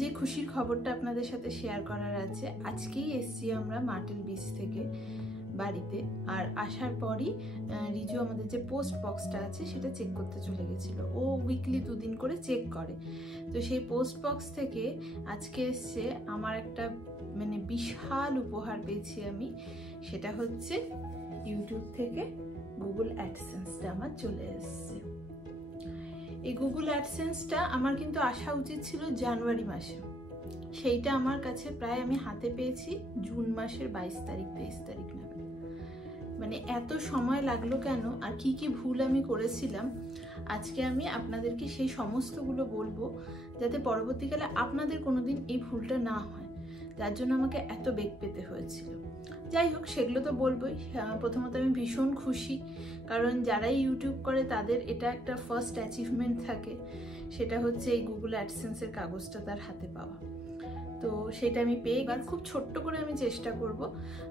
যে খুশির খবরটা আপনাদের সাথে শেয়ার করার আছে, আজকেই এসছি আমরা মার্টেল বিচ থেকে বাড়িতে। আর আসার পরই রিজু আমাদের যে পোস্ট বক্সটা আছে সেটা চেক করতে চলে গেছিলো। ও উইকলি 2 দিন করে চেক করে। তো সেই পোস্ট বক্স থেকে আজকে এসছে আমার একটা মানে বিশাল উপহার পেয়েছি আমি। সেটা হচ্ছে ইউটিউব থেকে গুগল অ্যাডসেন্সটা আমার চলে এসছে। এই গুগল অ্যাডসেন্সটা আমার কিন্তু আসা উচিত ছিল জানুয়ারি মাসে, সেইটা আমার কাছে প্রায় আমি হাতে পেয়েছি জুন মাসের 22 তারিখ 23 তারিখ নাগাদ। মানে এত সময় লাগলো কেন, আর কি কি ভুল আমি করেছিলাম, আজকে আমি আপনাদেরকে সেই সমস্তগুলো বলবো, যাতে পরবর্তীকালে আপনাদের কোনোদিন এই ভুলটা না হয়, যার জন্য আমাকে এত বেগ পেতে হয়েছিল। যাই হোক, সেগুলো তো বলবোই। প্রথমত আমি ভীষণ খুশি, কারণ যারাই ইউটিউব করে তাদের এটা একটা ফার্স্ট অ্যাচিভমেন্ট থাকে, সেটা হচ্ছে এই গুগল অ্যাডসেন্সের কাগজটা তার হাতে পাওয়া। তো সেটা আমি পেয়ে গেলাম। খুব ছোট্ট করে আমি চেষ্টা করব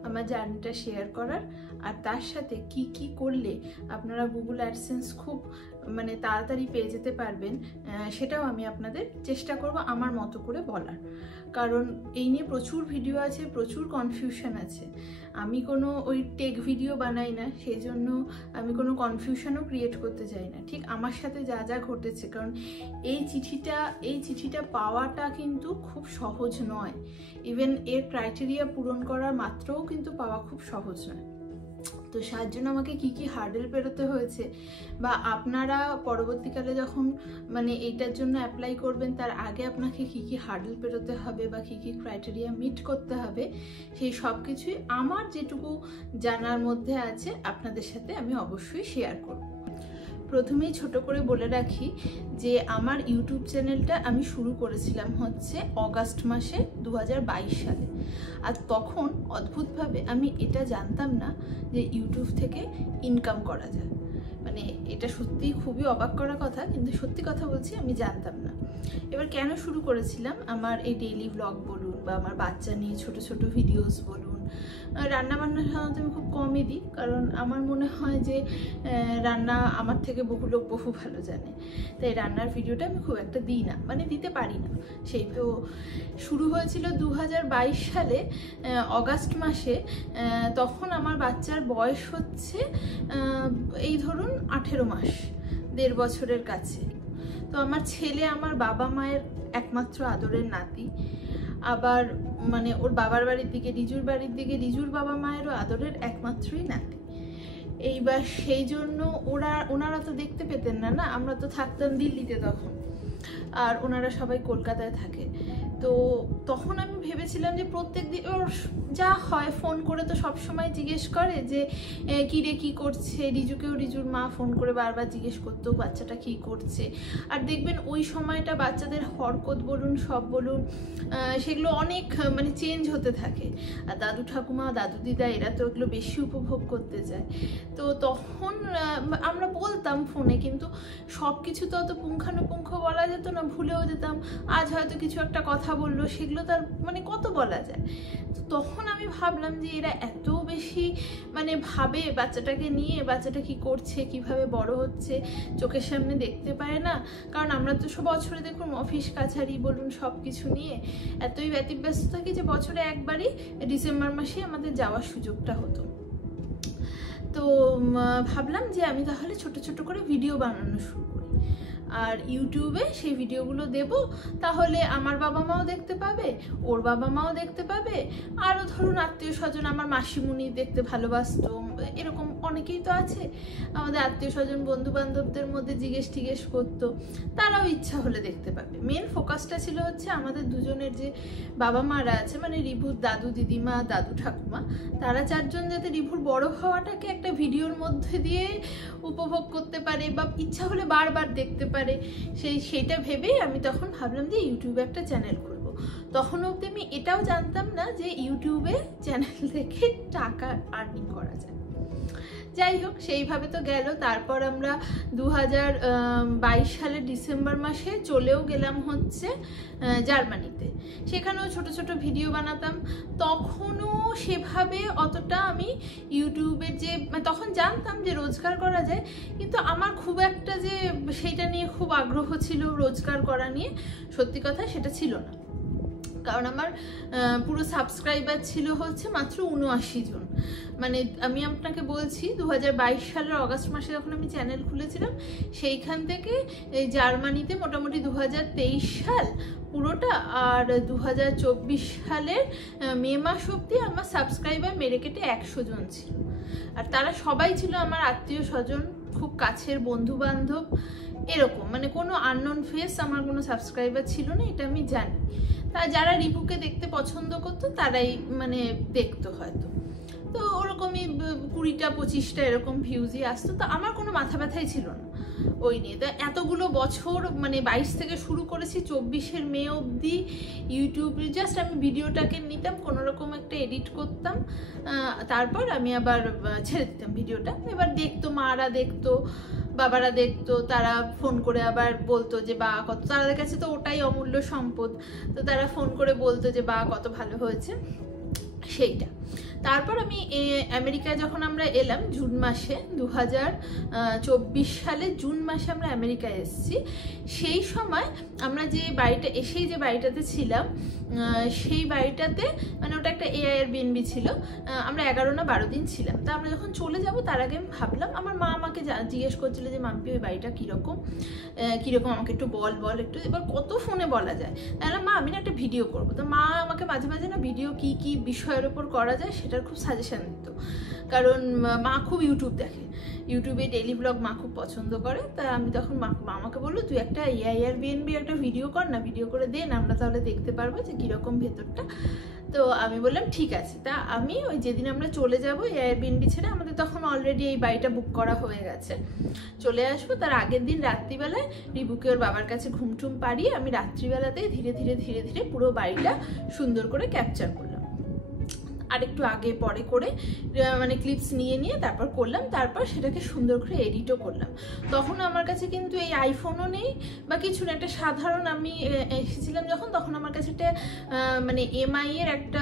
আমার জার্নিটা শেয়ার করার, আর তার সাথে কি কি করলে আপনারা গুগল অ্যাডসেন্স খুব মানে তাড়াতাড়ি পেয়ে যেতে পারবেন, সেটাও আমি আপনাদের চেষ্টা করব আমার মতো করে বলার। কারণ এই নিয়ে প্রচুর ভিডিও আছে, প্রচুর কনফিউশন আছে। আমি কোনো ওই টেক ভিডিও বানাই না, সেই জন্য আমি কোনো কনফিউশনও ক্রিয়েট করতে চাই না। ঠিক আমার সাথে যা যা ঘটেছে, কারণ এই চিঠিটা পাওয়াটা কিন্তু খুব সহজ নয়। ইভেন এর ক্রাইটেরিয়া পূরণ করার মাত্রও কিন্তু পাওয়া খুব সহজ নয়। তো তার জন্য আমাকে কি কি হার্ডেল পেরোতে হয়েছে, বা আপনারা পরবর্তীকালে যখন মানে এইটার জন্য অ্যাপ্লাই করবেন তার আগে আপনাকে কি কি হার্ডেল পেরোতে হবে বা কি কি ক্রাইটেরিয়া মিট করতে হবে, সেই সব কিছুই আমার যেটুকু জানার মধ্যে আছে আপনাদের সাথে আমি অবশ্যই শেয়ার করব। প্রথমেই ছোট করে বলে রাখি যে আমার ইউটিউব চ্যানেলটা আমি শুরু করেছিলাম হচ্ছে অগাস্ট মাসে 2022 সালে। আর তখন অদ্ভুতভাবে আমি এটা জানতাম না যে ইউটিউব থেকে ইনকাম করা যায়। মানে এটা সত্যিই খুবই অবাক করা কথা, কিন্তু সত্যি কথা বলছি, আমি জানতাম না। এবার কেন শুরু করেছিলাম, আমার এই ডেইলি ব্লগ বলুন বা আমার বাচ্চা নিয়ে ছোট ছোট ভিডিওস বলুন, রান্নাবান্না সাধারণত আমি খুব কমই দিই, কারণ আমার মনে হয় যে রান্না আমার থেকে বহু লোক বহু ভালো জানে, তাই রান্নার ভিডিওটা আমি খুব একটা দিই না, মানে দিতে পারি না। সেই তো শুরু হয়েছিল 2022 সালে অগাস্ট মাসে। তখন আমার বাচ্চার বয়স হচ্ছে এই ধরুন 18 মাস, 1.5 বছরের কাছে। তো আমার ছেলে আমার বাবা মায়ের একমাত্র আদরের নাতি, আবার মানে ওর বাবার বাড়ির দিকে রিজুর বাড়ির দিকে রিজুর বাবা মায়েরও আদরের একমাত্রই নাতি। এইবার সেই জন্য ওনারা তো দেখতে পেতেন না, আমরা তো থাকতাম দিল্লিতে তখন, আর ওনারা সবাই কলকাতায় থাকে। তো তখন আমি ভেবেছিলাম যে প্রত্যেক দিন ওর যা হয় ফোন করে তো সবসময় জিজ্ঞেস করে যে কী রে কী করছে। রিজুকেও রিজুর মা ফোন করে বারবার জিজ্ঞেস করতো বাচ্চাটা কী করছে। আর দেখবেন ওই সময়টা বাচ্চাদের হরকত বলুন সব বলুন সেগুলো অনেক মানে চেঞ্জ হতে থাকে। আর দাদু ঠাকুমা দাদু দিদা এরা তো এগুলো বেশি উপভোগ করতে চায়। তো তখন আমরা বলতাম ফোনে, কিন্তু সব কিছু তো অত পুঙ্খানুপুঙ্খ বলা যেত না, ভুলেও যেতাম। আজ হয়তো কিছু একটা কথা বললো, সেগুলো তার মানে কত বলা যায়। তো তখন আমি ভাবলাম যে এরা এত বেশি মানে ভাবে বাচ্চাটাকে নিয়ে, বাচ্চাটা কি করছে কিভাবে বড় হচ্ছে চোখের সামনে দেখতে পায় না। কারণ আমরা তো সব বছরে দেখুন অফিস কাছারি বলুন সব কিছু নিয়ে এতই ব্যতিব্যস্ত থাকি যে বছরে একবারই ডিসেম্বর মাসে আমাদের যাওয়ার সুযোগটা হতো। তো ভাবলাম যে আমি তাহলে ছোট ছোট করে ভিডিও বানানো শুরু করি, আর ইউটিউবে সেই ভিডিওগুলো দেব, তাহলে আমার বাবা মাও দেখতে পাবে, ওর বাবা মাও দেখতে পাবে, আরও ধরুন আত্মীয় স্বজন, আমার মাসিমুনি দেখতে ভালোবাসতো, এরকম অনেকেই তো আছে আমাদের আত্মীয় স্বজন বন্ধু বান্ধবদের মধ্যে জিজ্ঞেস করতো, তারাও ইচ্ছা হলে দেখতে পাবে। মেন ফোকাসটা ছিল হচ্ছে আমাদের দুজনের যে বাবা মারা আছে, মানে রিভুর দাদু দিদিমা দাদু ঠাকুমা, তারা 4 জন যাতে রিভুর বড় হওয়াটাকে একটা ভিডিওর মধ্যে দিয়ে উপভোগ করতে পারে বা ইচ্ছা হলে বারবার দেখতে পারে, সেইটা ভেবেই আমি তখন ভাবলাম যে ইউটিউবে একটা চ্যানেল করব। তখন অবধি আমি এটাও জানতাম না যে ইউটিউবে চ্যানেল থেকে টাকা আর্নিং করা যায়। যাই হোক, সেইভাবে তো গেল। তারপর আমরা 2022 সালের ডিসেম্বর মাসে চলেও গেলাম হচ্ছে জার্মানিতে। সেখানেও ছোট ছোট ভিডিও বানাতাম। তখনও সেভাবে অতটা আমি ইউটিউবের যে তখন জানতাম যে রোজগার করা যায়, কিন্তু আমার খুব একটা যে সেইটা নিয়ে খুব আগ্রহ ছিল রোজগার করা নিয়ে, সত্যি কথা সেটা ছিল না। কারণ আমার পুরো সাবস্ক্রাইবার ছিল হচ্ছে মাত্র 79 জন। মানে আমি আপনাকে বলছি 2022 সালের অগাস্ট মাসে যখন আমি চ্যানেল খুলেছিলাম, সেইখান থেকে জার্মানিতে মোটামুটি 2023 সাল পুরোটা, আর 2024 সালের মে মাস অবধি আমার সাবস্ক্রাইবার মেরে কেটে 100 জন ছিল। আর তারা সবাই ছিল আমার আত্মীয় স্বজন, খুব কাছের বন্ধু বান্ধব, এরকম। মানে কোনো আননোন ফেস আমার কোনো সাবস্ক্রাইবার ছিল না, এটা আমি জানি। তা যারা রিপুকে দেখতে পছন্দ করতো তারাই মানে দেখতো হয়তো। তো ওরকমই 20টা-25টা এরকম ভিউজই আসতো। তো আমার কোনো মাথা ব্যথাই ছিল না ওই নিয়ে। তো এতগুলো বছর মানে 22 থেকে শুরু করেছি, 24-এর মে অবধি ইউটিউবে জাস্ট আমি ভিডিওটাকে নিতাম, কোনোরকম একটা এডিট করতাম, তারপর আমি আবার ছেড়ে দিতাম ভিডিওটা। এবার দেখতো, মারা দেখতো, বাবারা দেখতো, তারা ফোন করে আবার বলতো যে বা কত, তাদের কাছে তো ওটাই অমূল্য সম্পদ। তো তারা ফোন করে বলতো যে বা কত ভালো হয়েছে সেইটা। তারপর আমি আমেরিকায় যখন আমরা এলাম জুন মাসে, 2024 সালে জুন মাসে আমরা আমেরিকায় এসেছি। সেই সময় আমরা যে বাড়িটা এসেই যে বাড়িটাতে ছিলাম, সেই বাড়িটাতে মানে ওটা একটা এয়ারবিএনবি ছিল। আমরা 11 না 12 দিন ছিলাম। তা আমরা যখন চলে যাব তার আগে আমি ভাবলাম, আমার মা আমাকে জিজ্ঞেস করছিল যে মাম্পি ওই বাড়িটা কীরকম আমাকে একটু বল একটু। এবার কত ফোনে বলা যায়, তাহলে মা আমি না একটা ভিডিও করবো। তো মা আমাকে মাঝে মাঝে না ভিডিও কি বিষয়ের ওপর করা যায় সেটার খুব সাজেশন দিত, কারণ মা খুব ইউটিউব দেখে, ইউটিউবে ডেইলি ব্লগ মা খুব পছন্দ করে। তা আমি তখন মা আমাকে বললো তুই একটা এয়ারবিএনবি একটা ভিডিও কর না, ভিডিও করে দে না, আমরা তাহলে দেখতে পারবো যে কীরকম ভেতরটা। তো আমি বললাম ঠিক আছে। তা আমি ওই যেদিন আমরা চলে যাবো এয়ারবিএনবি ছেড়ে, আমাদের তখন অলরেডি এই বাড়িটা বুক করা হয়ে গেছে, চলে আসবো, তার আগের দিন রাত্রিবেলায় রিবুকে ওর বাবার কাছে ঘুমটুম পাড়িয়ে আমি রাত্রিবেলাতেই ধীরে ধীরে পুরো বাড়িটা সুন্দর করে ক্যাপচার করলাম। আর একটু আগে পরে করে মানে ক্লিপস নিয়ে তারপর করলাম, তারপর সেটাকে সুন্দর করে এডিটও করলাম। তখন আমার কাছে কিন্তু এই আইফোনও নেই বা কিছু না, একটা সাধারণ, আমি এসেছিলাম যখন তখন আমার কাছে একটা মানে এমআই এর একটা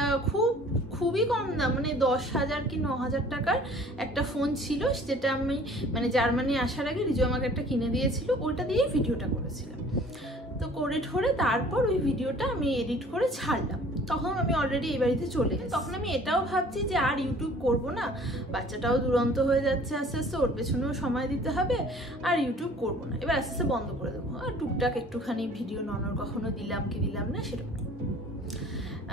খুবই কম দাম, মানে 10,000 কি 9,000 টাকার একটা ফোন ছিল, যেটা আমি মানে জার্মানি আসার আগে রিজু আমাকে একটা কিনে দিয়েছিল, ওইটা দিয়েই ভিডিওটা করেছিলাম। তো করে ঠোরে তারপর ওই ভিডিওটা আমি এডিট করে ছাড়লাম। তখন আমি অলরেডি এই বাড়িতে চলে গেছি। তখন আমি এটাও ভাবছি যে আর ইউটিউব করব না, বাচ্চাটাও দুরন্ত হয়ে যাচ্ছে আস্তে আস্তে, ওর পেছনেও সময় দিতে হবে, আর ইউটিউব করব না, এবার আস্তে আস্তে বন্ধ করে দেবো। আর টুকটাক একটুখানি ভিডিও ননর কখনো দিলাম কি দিলাম না সেরকম,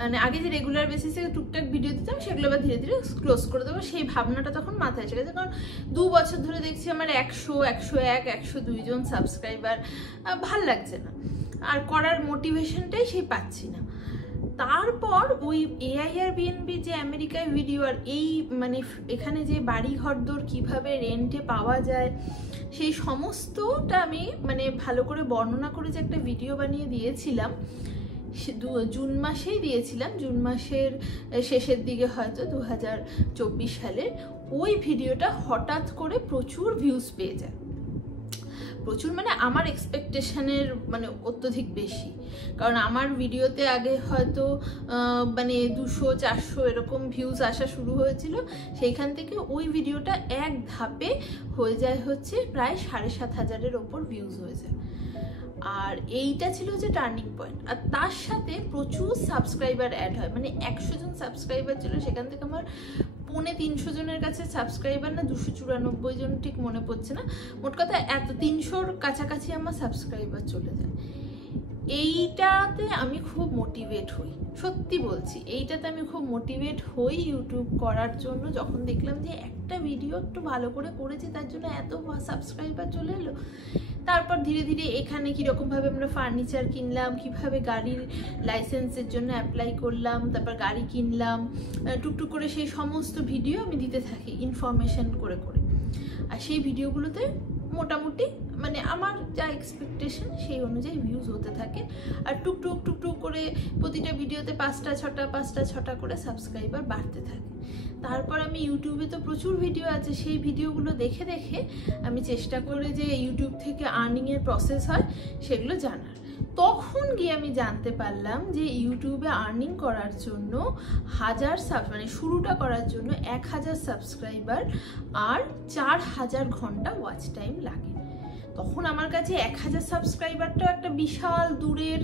মানে আগে যে রেগুলার বেসিসে টুকটাক ভিডিও দিতাম সেগুলো আবার ধীরে ধীরে ক্লোজ করে দেবো, সেই ভাবনাটা তখন মাথায় এসে গেছে। কারণ 2 বছর ধরে দেখছি আমার 100, 101, 102 জন সাবস্ক্রাইবার, ভাল লাগছে না, আর করার মোটিভেশনটাই সেই পাচ্ছি না। তারপর ওই এয়ারবিএনবি যে আমেরিকায় ভিডিও, আর এই মানে এখানে যে বাড়ি ঘরদোর কীভাবে রেন্টে পাওয়া যায় সেই সমস্তটা আমি মানে ভালো করে বর্ণনা করে যে একটা ভিডিও বানিয়ে দিয়েছিলাম, জুন মাসেই দিয়েছিলাম, জুন মাসের শেষের দিকে হয়তো 2024 সালের। ওই ভিডিওটা হঠাৎ করে প্রচুর ভিউজ পেয়ে যায়, প্রচুর মানে আমার এক্সপেকটেশনের মানে অত্যধিক বেশি। কারণ আমার ভিডিওতে আগে হয়তো মানে 200-400 এরকম ভিউজ আসা শুরু হয়েছিল, সেইখান থেকে ওই ভিডিওটা এক ধাপে হয়ে যায় হচ্ছে প্রায় 7,500-এর ওপর ভিউজ হয়ে যায়। আর এইটা ছিল যে টার্নিং পয়েন্ট। আর তার সাথে প্রচুর সাবস্ক্রাইবার অ্যাড হয়, মানে 100 জন সাবস্ক্রাইবার ছিল, সেখান থেকে আমার 350 জনের কাছে সাবস্ক্রাইবার, না 294 জন ঠিক মনে পড়ছে না, মোট কথা 300-র কাছাকাছি আমার সাবস্ক্রাইবার চলে যায়। এইটাতে আমি খুব মোটিভেট হই, সত্যি বলছি, এইটাতে আমি খুব মোটিভেট হই ইউটিউব করার জন্য। যখন দেখলাম যে একটা ভিডিও একটু ভালো করে করেছি তার জন্য এত সাবস্ক্রাইবার চলে এলো, তারপর ধীরে ধীরে এখানে কীরকমভাবে আমরা ফার্নিচার কিনলাম, কিভাবে গাড়ির লাইসেন্সের জন্য অ্যাপ্লাই করলাম, তারপর গাড়ি কিনলাম, টুকটুক করে সেই সমস্ত ভিডিও আমি দিতে থাকি ইনফরমেশন করে। আর সেই ভিডিওগুলোতে মোটামুটি মানে আমার যা এক্সপেকটেশন সেই অনুযায়ী ভিউজ হতে থাকে। আর টুকটুক করে প্রতিটা ভিডিওতে 5টা 6টা করে সাবস্ক্রাইবার বাড়তে থাকে। তারপর আমি ইউটিউবে তো প্রচুর ভিডিও আছে, সেই ভিডিওগুলো দেখে আমি চেষ্টা করি যে ইউটিউব থেকে আর্নিংয়ের প্রসেস হয় সেগুলো জানার। তখন গিয়ে আমি জানতে পারলাম যে ইউটিউবে আর্নিং করার জন্য মানে শুরুটা করার জন্য 1000 সাবস্ক্রাইবার আর 4000 ঘন্টা ওয়াচ টাইম লাগে। তখন আমার কাছে 1000 সাবস্ক্রাইবারটাও একটা বিশাল দূরের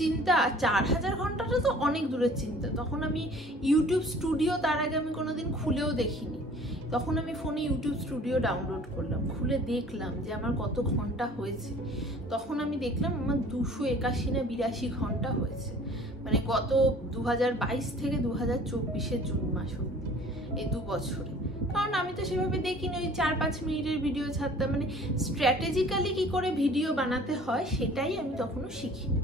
চিন্তা, 4000 ঘন্টাটা তো অনেক দূরের চিন্তা। তখন আমি ইউটিউব স্টুডিও তার আগে আমি কোনোদিন খুলেও দেখিনি। তখন আমি ফোনে ইউটিউব স্টুডিও ডাউনলোড করলাম, খুলে দেখলাম যে আমার কত ঘন্টা হয়েছে। তখন আমি দেখলাম আমার 281 না 82 ঘন্টা হয়েছে, মানে গত 2022 থেকে 2024 জুন মাস অবধি, এই 2 বছরে। কারণ আমি তো সেভাবে দেখিনি, ওই 4-5 মিনিটের ভিডিও ছাড়তাম, মানে স্ট্র্যাটেজিক্যালি কি করে ভিডিও বানাতে হয় সেটাই আমি তখনও শিখিনি।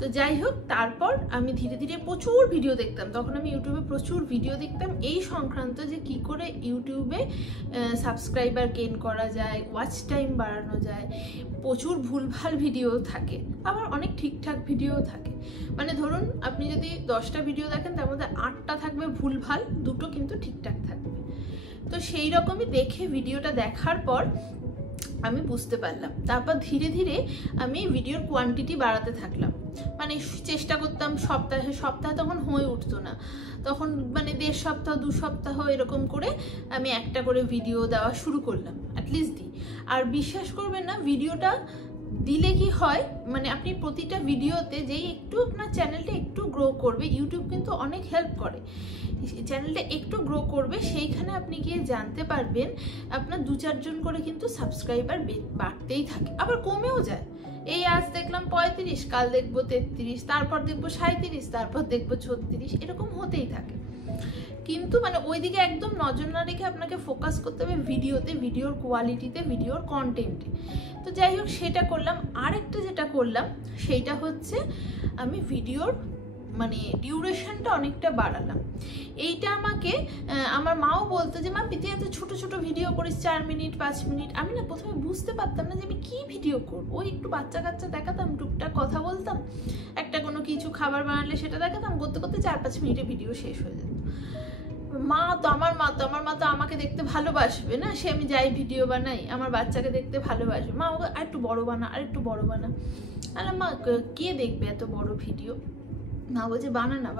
তো যাই হোক, তারপর আমি ধীরে ধীরে প্রচুর ভিডিও দেখতাম। তখন আমি ইউটিউবে প্রচুর ভিডিও দেখতাম এই সংক্রান্ত, যে কি করে ইউটিউবে সাবস্ক্রাইবার গেইন করা যায়, ওয়াচ টাইম বাড়ানো যায়। প্রচুর ভুলভাল ভিডিও থাকে, আবার অনেক ঠিকঠাক ভিডিও থাকে। মানে ধরুন আপনি যদি 10টা ভিডিও দেখেন, তার মধ্যে 8টা থাকবে ভুলভাল, 2টো কিন্তু ঠিকঠাক থাকবে। তো সেই রকমই দেখে ভিডিওটা দেখার পর আমি বুঝতে পারলাম। তারপর ধীরে ধীরে আমি ভিডিওর কোয়ান্টিটি বাড়াতে থাকলাম। মানে চেষ্টা করতাম সপ্তাহে তখন হয়ে উঠতো না, তখন মানে 1.5 সপ্তাহ 2 সপ্তাহ এরকম করে আমি একটা করে ভিডিও দেওয়া শুরু করলাম, অ্যাটলিস্ট দিই। আর বিশ্বাস করবেন না, ভিডিওটা দিলে কি হয়, মানে আপনি প্রতিটা ভিডিওতে যেই একটু আপনার চ্যানেলটা একটু গ্রো করবে, ইউটিউব কিন্তু অনেক হেল্প করে, চ্যানেলটা একটু গ্রো করবে, সেইখানে আপনি গিয়ে জানতে পারবেন আপনার 2-4 জন করে কিন্তু সাবস্ক্রাইবার বাড়তেই থাকে, আবার কমেও যায়। এই আজ দেখলাম 35, কাল দেখবো 33, তারপর দেখবো 37, তারপর দেখবো 36, এরকম হতেই থাকে। কিন্তু মানে ওইদিকে একদম নজর না রেখে আপনাকে ফোকাস করতে হবে ভিডিওতে, ভিডিওর কোয়ালিটিতে, ভিডিওর কন্টেন্টে। তো যাই হোক, সেটা করলাম। আরেকটা যেটা করলাম সেইটা হচ্ছে আমি ভিডিওর মানে ডিউরেশনটা অনেকটা বাড়ালাম। এইটা আমাকে আমার মাও বলতো যে মা তুই এত ছোট ছোট ভিডিও করিস, 4 মিনিট 5 মিনিট। আমি না প্রথমে বুঝতে পারতাম না যে আমি কি ভিডিও করবো। ওই একটু বাচ্চা কাচ্চা দেখাতাম, টুকটাক কথা বলতাম, একটা কোনো কিছু খাবার বানালে সেটা দেখাতাম, করতে করতে 4-5 মিনিটে ভিডিও শেষ হয়ে যেত। আমার মা তো আমাকে দেখতে ভালোবাসবে না, সে আমি যাই ভিডিও বানাই আমার বাচ্চাকে দেখতে ভালোবাসবে। মা ওকে আর একটু বড় বানা, আর একটু বড় বানা। আরে মা কে দেখবে এত বড় ভিডিও? মা বলছে বানানা।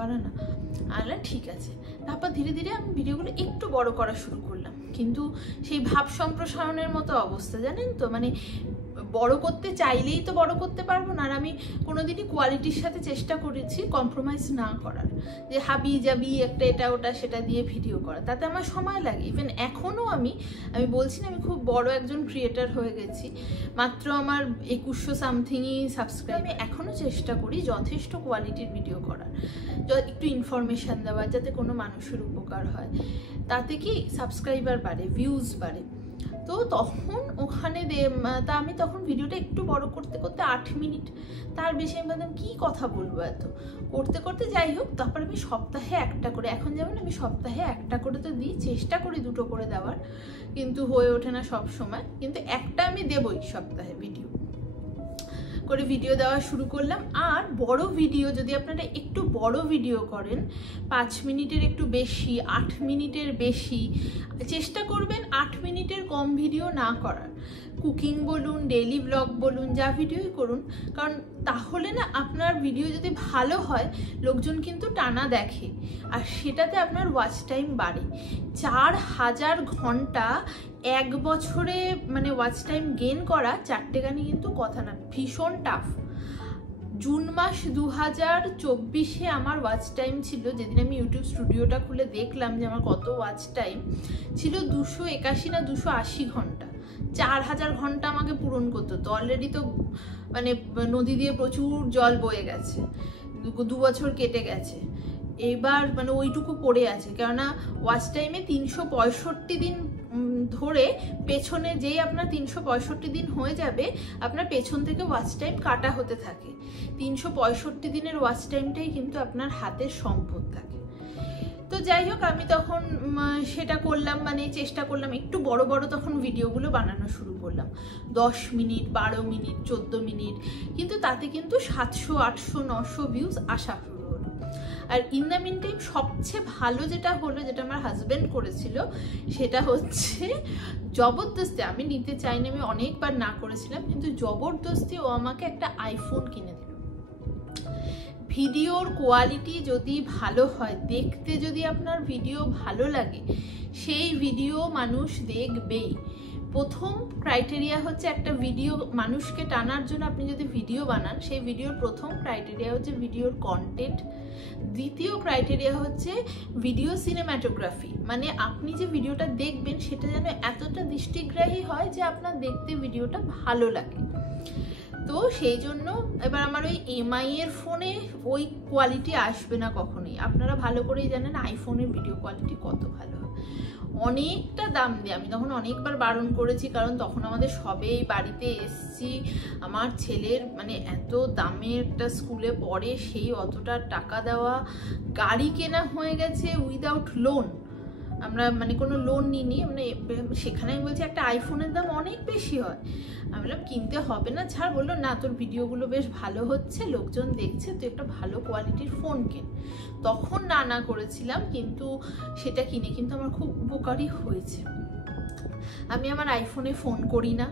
আরে ঠিক আছে। তারপর ধীরে ধীরে আমি ভিডিওগুলো একটু বড় করা শুরু করলাম, কিন্তু সেই ভাব সম্প্রসারণের মতো অবস্থা, জানেন তো, মানে বড় করতে চাইলেই তো বড় করতে পারবো না। আর আমি কোনোদিনই কোয়ালিটির সাথে চেষ্টা করেছি কম্প্রোমাইজ না করার, যে হাবি জাবি একটা এটা ওটা সেটা দিয়ে ভিডিও করা, তাতে আমার সময় লাগে। ইভেন এখনও আমি বলছি না আমি খুব বড় একজন ক্রিয়েটার হয়ে গেছি, মাত্র আমার 2100 সামথিংই সাবস্ক্রাইব। আমি এখনও চেষ্টা করি যথেষ্ট কোয়ালিটির ভিডিও করার, একটু ইনফরমেশান দেওয়ার, যাতে কোনো মানুষের উপকার হয়, তাতে কি সাবস্ক্রাইবার বাড়ে, ভিউজ বাড়ে। তো তখন ওখানে তা আমি তখন ভিডিওটা একটু বড় করতে করতে 8 মিনিট, তার বেশি আমি ভাবলাম কী কথা বলবো এত করতে করতে। যাই হোক, তারপর আমি সপ্তাহে একটা করে, এখন যেমন আমি সপ্তাহে একটা করে তো দিই, চেষ্টা করি 2টো করে দেওয়ার, কিন্তু হয়ে ওঠে না সব সময়, কিন্তু একটা আমি দেবই সপ্তাহে ভিডিও করে ভিডিও দেওয়া শুরু করলাম। আর বড় ভিডিও যদি আপনারা একটু বড় ভিডিও করেন, 5 মিনিটের একটু বেশি, 8 মিনিটের বেশি, চেষ্টা করবেন 8 মিনিটের কম ভিডিও না করার। কুকিং বলুন, ডেইলি ব্লগ বলুন, যা ভিডিওই করুন, কারণ তাহলে না আপনার ভিডিও যদি ভালো হয় লোকজন কিন্তু টানা দেখে, আর সেটাতে আপনার ওয়াচ টাইম বাড়ে। 4000 ঘন্টা 1 বছরে মানে ওয়াচ টাইম গেইন করা 4টে গানি কিন্তু কথা না, ভীষণ টাফ। জুন মাস 2024-এ আমার ওয়াচ টাইম ছিল, যেদিন আমি ইউটিউব স্টুডিওটা খুলে দেখলাম যে আমার কত ওয়াচ টাইম ছিল, 281 না 280 ঘন্টা। 4000 ঘন্টা আমাকে পূরণ করতে হতো। অলরেডি তো মানে নদী দিয়ে প্রচুর জল বয়ে গেছে, 2 বছর কেটে গেছে, এবার মানে ওইটুকু পড়ে আছে। কেননা ওয়াচ টাইমে 365 দিন ধরে পেছনে, যেই আপনার 365 দিন হয়ে যাবে আপনার পেছন থেকে ওয়াচ টাইম কাটা হতে থাকে। 365 দিনের ওয়াচ টাইমটাই কিন্তু আপনার হাতের সম্পদ থাকে। তো যাই হোক, আমি তখন সেটা করলাম, মানে চেষ্টা করলাম একটু বড় বড় তখন ভিডিওগুলো বানানো শুরু করলাম, 10 মিনিট 12 মিনিট 14 মিনিট, কিন্তু তাতে কিন্তু 700 800 900 ভিউজ আসা শুরু হলো। আর ইন দ্য মিন টাইম সবচেয়ে ভালো যেটা হলো, যেটা আমার হাজব্যান্ড করেছিল, সেটা হচ্ছে জবরদস্তি, আমি নিতে চাইনি, আমি অনেকবার না করেছিলাম, কিন্তু জবরদস্তি ও আমাকে একটা আইফোন কিনে দিল। ভিডিওর কোয়ালিটি যদি ভালো হয়, দেখতে যদি আপনার ভিডিও ভালো লাগে, সেই ভিডিও মানুষ দেখবেই। প্রথম ক্রাইটেরিয়া হচ্ছে একটা ভিডিও মানুষকে টানার জন্য আপনি যদি ভিডিও বানান, সেই ভিডিওর প্রথম ক্রাইটেরিয়া হচ্ছে ভিডিওর কন্টেন্ট। দ্বিতীয় ক্রাইটেরিয়া হচ্ছে ভিডিও সিনেম্যাটোগ্রাফি, মানে আপনি যে ভিডিওটা দেখবেন সেটা যেন এতটা দৃষ্টিগ্রাহী হয় যে আপনার দেখতে ভিডিওটা ভালো লাগে। তো সেই জন্য এবার আমার ওই MI এর ফোনে ওই কোয়ালিটি আসবে না কখনোই। আপনারা ভালো করেই জানেন আইফোনের ভিডিও কোয়ালিটি কত ভালো, অনেকটা দাম দিয়ে। আমি তখন অনেকবার বারণ করেছি, কারণ তখন আমাদের সবেই বাড়িতে এসছি, আমার ছেলের মানে এত দামের একটা স্কুলে পড়ে, সেই অতটা টাকা দেওয়া, গাড়ি কেনা হয়ে গেছে উইদাউট লোন, আমরা মানে কোনো লোন নিইনি, মানে সেখানে আমি বলছি একটা আইফোনের দাম অনেক বেশি হয়। আমি বললাম কিনতে হবে না, ছাড়। বললো না, তোর ভিডিওগুলো বেশ ভালো হচ্ছে, লোকজন দেখছে, তুই একটা ভালো কোয়ালিটির ফোন কেন। তখন না করেছিলাম, কিন্তু সেটা কিনে কিন্তু আমার খুব উপকারী হয়েছে। আমি আমার আইফোনে ফোন করি না,